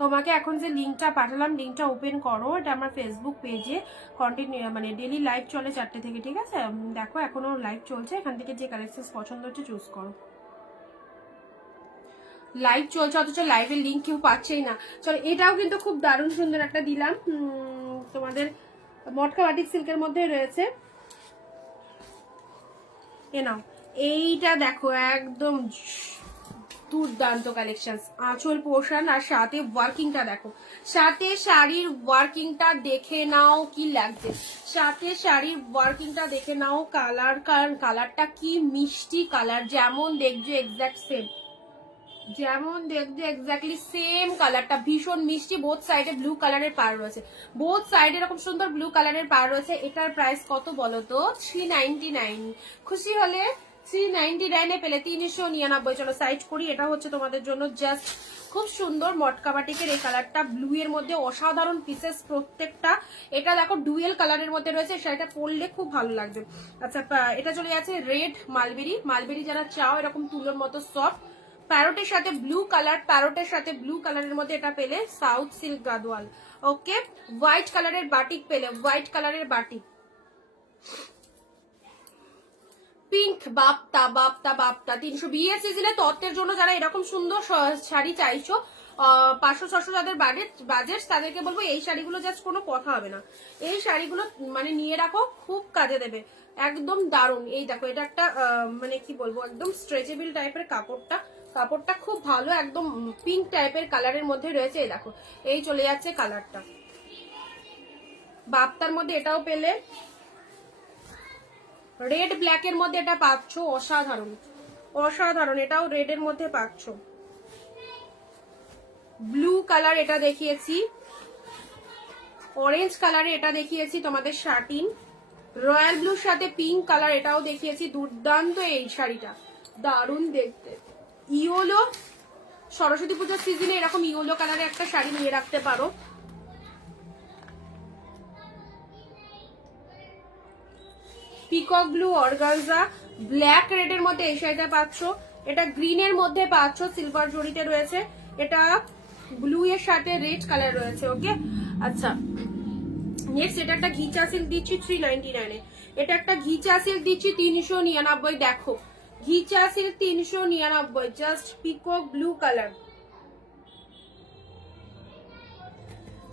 তোমাকে এখন যে লিঙ্কটা পাঠালাম, লিঙ্কটা ওপেন করো। এটা আমার ফেসবুক পেজে কন্টিনিউ মানে ডেলি লাইভ চলে 4টে থেকে, ঠিক আছে। দেখো এখনো লাইভ চলছে, এখান থেকে যে কালেকশন পছন্দ হচ্ছে চুজ করো। লাইভ চলছে অথচ লাইভের লিঙ্ক কেউ পাচ্ছেই না। চলো, এটাও কিন্তু খুব দারুণ সুন্দর একটা দিলাম, তোমাদের মটকা বাটিক সিল্কের মধ্যে রয়েছে। এ নাও, এইটা দেখো একদম দুর্দান্ত কালেকশন, আঁচল পোর্শন আর সাথে ওয়ার্কিংটা দেখো, সাথে শাড়ির ওয়ার্কিংটা দেখে নাও কি লাগছে, সাথে শাড়ির ওয়ার্কিংটা দেখে নাও। কালারটা কি মিষ্টি কালার, যেমন দেখছো এক্সাক্ট সেম, যেমন দেখছো এক্স্যাক্টলি সেম কালারটা, ভীষণ মিষ্টি। বোথ সাইডে ব্লু কালারের পার রয়েছে, বোথ সাইডে এরকম সুন্দর ব্লু কালারের পার রয়েছে। এটার প্রাইস কত বলো তো? 399। খুশি হলে 399-এ পেলে 399। চলো সাইড করি, এটা হচ্ছে তোমাদের জন্য জাস্ট খুব সুন্দর মটকা বাটিকের এই কালারটা, ব্লু এর মধ্যে অসাধারণ পিসেস প্রত্যেকটা। এটা দেখো ডুয়েল কালারের মধ্যে রয়েছে, শাড়িটা পরলে খুব ভালো লাগবে। আচ্ছা, এটা চলে যাচ্ছে রেড মালবেরি। মালবেরি যারা চাও এরকম তুলোর মতো সফট, প্যারোটের সাথে ব্লু কালার, প্যারোটের সাথে ব্লু কালারের মধ্যে এটা পেলে সাউথ সিল্ক গাদওয়াল। ওকে, হোয়াইট কালারের বাটিক পেলে, হোয়াইট কালারের বাটিক। পিঙ্ক, বাপ্তা বাপ্তা বাপ্তা 300। বিয়ের সিজনে তত্ত্বের জন্য যারা এরকম সুন্দর শাড়ি চাইছো, 500-600 যাদের বাজেট, তাদেরকে বলবো এই শাড়িগুলো জাস্ট কোনো কথা হবে না। এই শাড়িগুলো মানে নিয়ে রাখো, খুব কাজে দেবে, একদম দারুণ। এই দেখো, এটা একটা মানে কি বলবো, একদম স্ট্রেচেবল টাইপের কাপড়টা, কাপড়টা খুব ভালো, একদম পিঙ্ক টাইপের কালারের মধ্যে রয়েছে। এই দেখো, এই চলে যাচ্ছে কালারটা। বাপ্তার মধ্যে এটাও পেলে, রেড ব্ল্যাক এর মধ্যে এটা পাচ্ছ, অসাধারণ অসাধারণ। এটাও রেড এর মধ্যে পাচ্ছ। ব্লু কালার এটা দেখিয়েছি, অরেঞ্জ কালারে এটা দেখিয়েছি তোমাদের শার্টিন, রয়্যাল ব্লুর সাথে পিঙ্ক কালার এটাও দেখিয়েছি। দুর্দান্ত এই শাড়িটা, দারুণ দেখতে। ইয়োলো, সরস্বতী পূজার সিজনে এরকম ইয়োলো কালারে একটা শাড়ি নিয়ে রাখতে পারো। Peacock blue organza, black red এর মধ্যে এই শাড়িটা পাচ্ছ। এটা গ্রিন এর মধ্যে পাচ্ছ, সিলভার জড়িতে রয়েছে। এটা ব্লু এর সাথে রেড কালার রয়েছে। ওকে, আচ্ছা নেক্সট এটা একটা ঘিচা সিল্ক দিচ্ছি 399-এ। এটা একটা ঘিচা সিল্ক দিচ্ছি 399। দেখো ghicha silk 399, just peacock blue colour,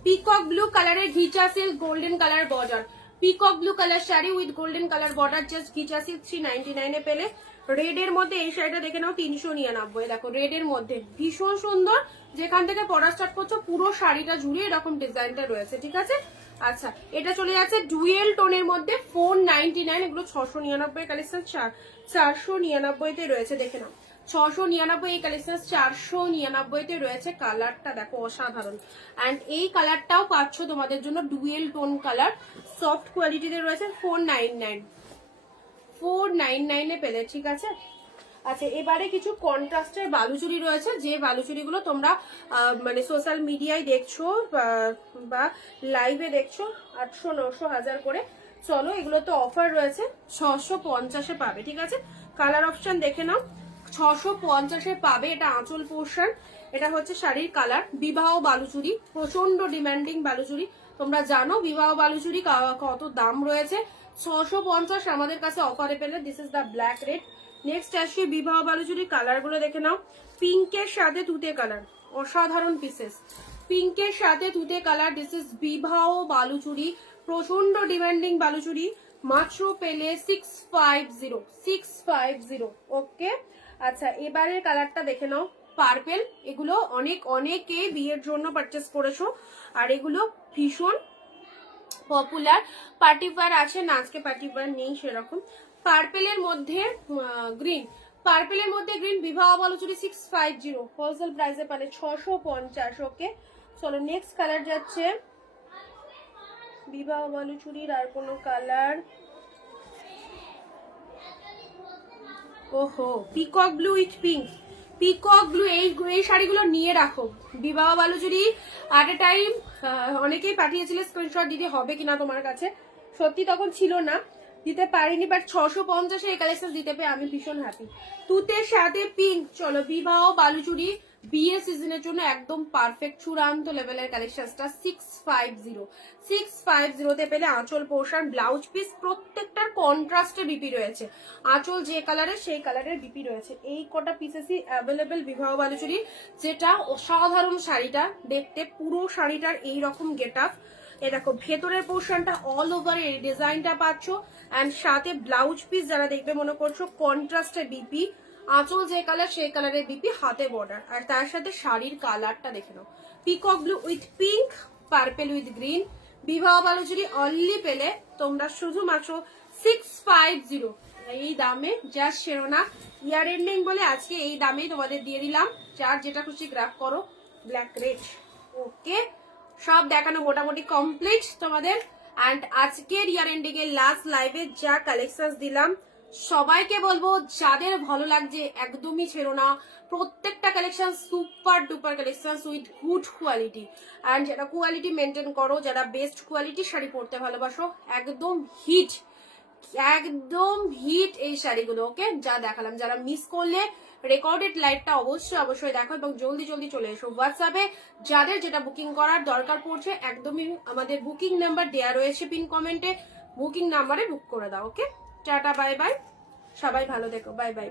peacock blue কালারের ghicha silk, golden colour border, peacock blue colour sari with golden colour border, just ghicha silk 399-এ পেলে। রেড এর মধ্যে এই শাড়িটা দেখে নাও 399। দেখো রেড এর মধ্যে ভীষণ সুন্দর, যেখান থেকে পরা স্টার্ট করছো পুরো শাড়িটা জুড়ে এরকম ডিজাইনটা রয়েছে, ঠিক আছে। আচ্ছা, এটা চলে যাচ্ছে ডুয়েল টোনের মধ্যে 499। এগুলো 699 কালেকশন, 499-তে রয়েছে, দেখে নাও। 699 এই কালেকশন 499-তে রয়েছে। কালারটা দেখো অসাধারণ, অ্যান্ড এই কালারটাও পাচ্ছ তোমাদের জন্য ডুয়েল টোন কালার, সফট কোয়ালিটিতে রয়েছে। 499-এ পেলে, ঠিক আছে। আচ্ছা, এবারে কিছু কন্ট্রাস্টের বালুচুরি রয়েছে, যে বালুচুরিগুলো তোমরা মানে সোশ্যাল মিডিয়ায় দেখছো বা লাইভে দেখছো 800, 900, 1000 করে। চলো এগুলো তো অফার রয়েছে, 650-এ পাবে, ঠিক আছে। কালার অপশন দেখে নাও, 650-এ পাবে। এটা আঁচল পোর্শন, এটা হচ্ছে শাড়ির কালার। বিবাহ বালুচুরি, প্রচন্ড ডিমান্ডিং বালুচুরি, তোমরা জানো বিবাহ বালুচুরি কত দাম রয়েছে। 650 আমাদের কাছে অফারে পেলে। This is the black red. Next আসি বিবাহ বালুচুরি, কালার গুলো দেখে নাও। পিঙ্কের সাথে তুতে কালার, অসাধারণ পিসেস। পিঙ্কের সাথে তুতে কালার, দিস ইজ বিবাহ বালুচুরি, প্রচন্ড ডিমান্ডিং বালুচুরি। মাত্র পেলে 650। ওকে, আচ্ছা এবারের কালারটা দেখে নাও, পার্পেল। এগুলো অনেকে বিয়ের জন্য পারচেস করেছো, আর এগুলো ভীষণ পপুলার। পার্টিওয়ার আছে না, আজকে পার্টিওয়ার নেই সেরকম। পার্পেলের মধ্যে গ্রিন, পার্পেলের মধ্যে গ্রিন, বিবাহ বালুচুরি 650, হোলসেল প্রাইসে পালে 650। ওকে, চলো নেক্সট কালার যাচ্ছে বিবাহ বালুচুরির আর কোনো কালার। ওহো, peacock blue with pink, peacock blue, এই শাড়িগুলো নিয়ে রাখো। বিবাহ বালুচুরি অ্যাট এ টাইম অনেকেই পাঠিয়েছিলে স্ক্রিনশট, দিতে হবে কিনা তোমার কাছে, সত্যি তখন ছিল না, দিতে পারিনি, বাট 650-এ এই কালেকশন দিতে পেয়ে আমি ভীষণ হ্যাপি। তুতের সাথে পিঙ্ক, চলো বিবাহ বালুচুরি বিয়ে সিজনের জন্য একদম পারফেক্ট চূড়ান্ত লেভেলের কালেকশনটা 650-তে পেলে। আঁচল পোর্শন, ব্লাউজ পিস, প্রত্যেকটার কন্ট্রাস্টে বিপি রয়েছে। আঁচল যে কালারের সেই কালারের বিপি রয়েছে। এই কটা পিসেসই অ্যাভেলেবেল বিবাহ বালুচুরি, যেটা অসাধারণ শাড়িটা দেখতে, পুরো শাড়িটার এইরকম গেট আপ। এ দেখো ভেতরের পোর্শনটা অল ওভার এই ডিজাইনটা পাচ্ছ, অ্যান্ড সাথে ব্লাউজ পিস যারা দেখবে মনে করছো কন্ট্রাস্টে বিপি, আঁচল যে কালার সেই কালারের বিপি, হাতে বর্ডার, আর তার সাথে শাড়ির কালারটা দেখে নাও, peacock blue with pink, purple with green. বিবাহ বালুচুরি অনলি পেলে তোমরা শুধুমাত্র 650 এই দামে। জাস্ট সেরো না, ইয়ার এন্ডিং বলে আজকে এই দামেই তোমাদের দিয়ে দিলাম। যার যেটা খুশি গ্রাফ করো। Black red. ওকে, সব দেখানো মোটামুটি কমপ্লিট তোমাদের। অ্যান্ড আজকের ইয়ার এন্ডিং এর লাস্ট লাইভে যা কালেকশন দিলাম, সবাইকে বলবো যাদের ভালো লাগছে একদমই ছেড়ো না। প্রত্যেকটা collection super duper collection with good quality, and যারা কোয়ালিটি মেনটেন করো, যারা বেস্ট কোয়ালিটি শাড়ি পরতে ভালোবাসো, একদম হিট, একদম হিট এই শাড়িগুলো। ওকে, যা দেখালাম, যারা মিস করলে রেকর্ডেড লাইভটা অবশ্যই দেখো, এবং জলদি চলে এসো হোয়াটসঅ্যাপে। যাদের যেটা বুকিং করার দরকার পড়ছে, একদমই আমাদের বুকিং নাম্বার দেওয়া রয়েছে পিন কমেন্টে, বুকিং নাম্বারে বুক করে দাও। ওকে, টাটা, বাই বাই, সবাই ভালো থেকো, বাই বাই।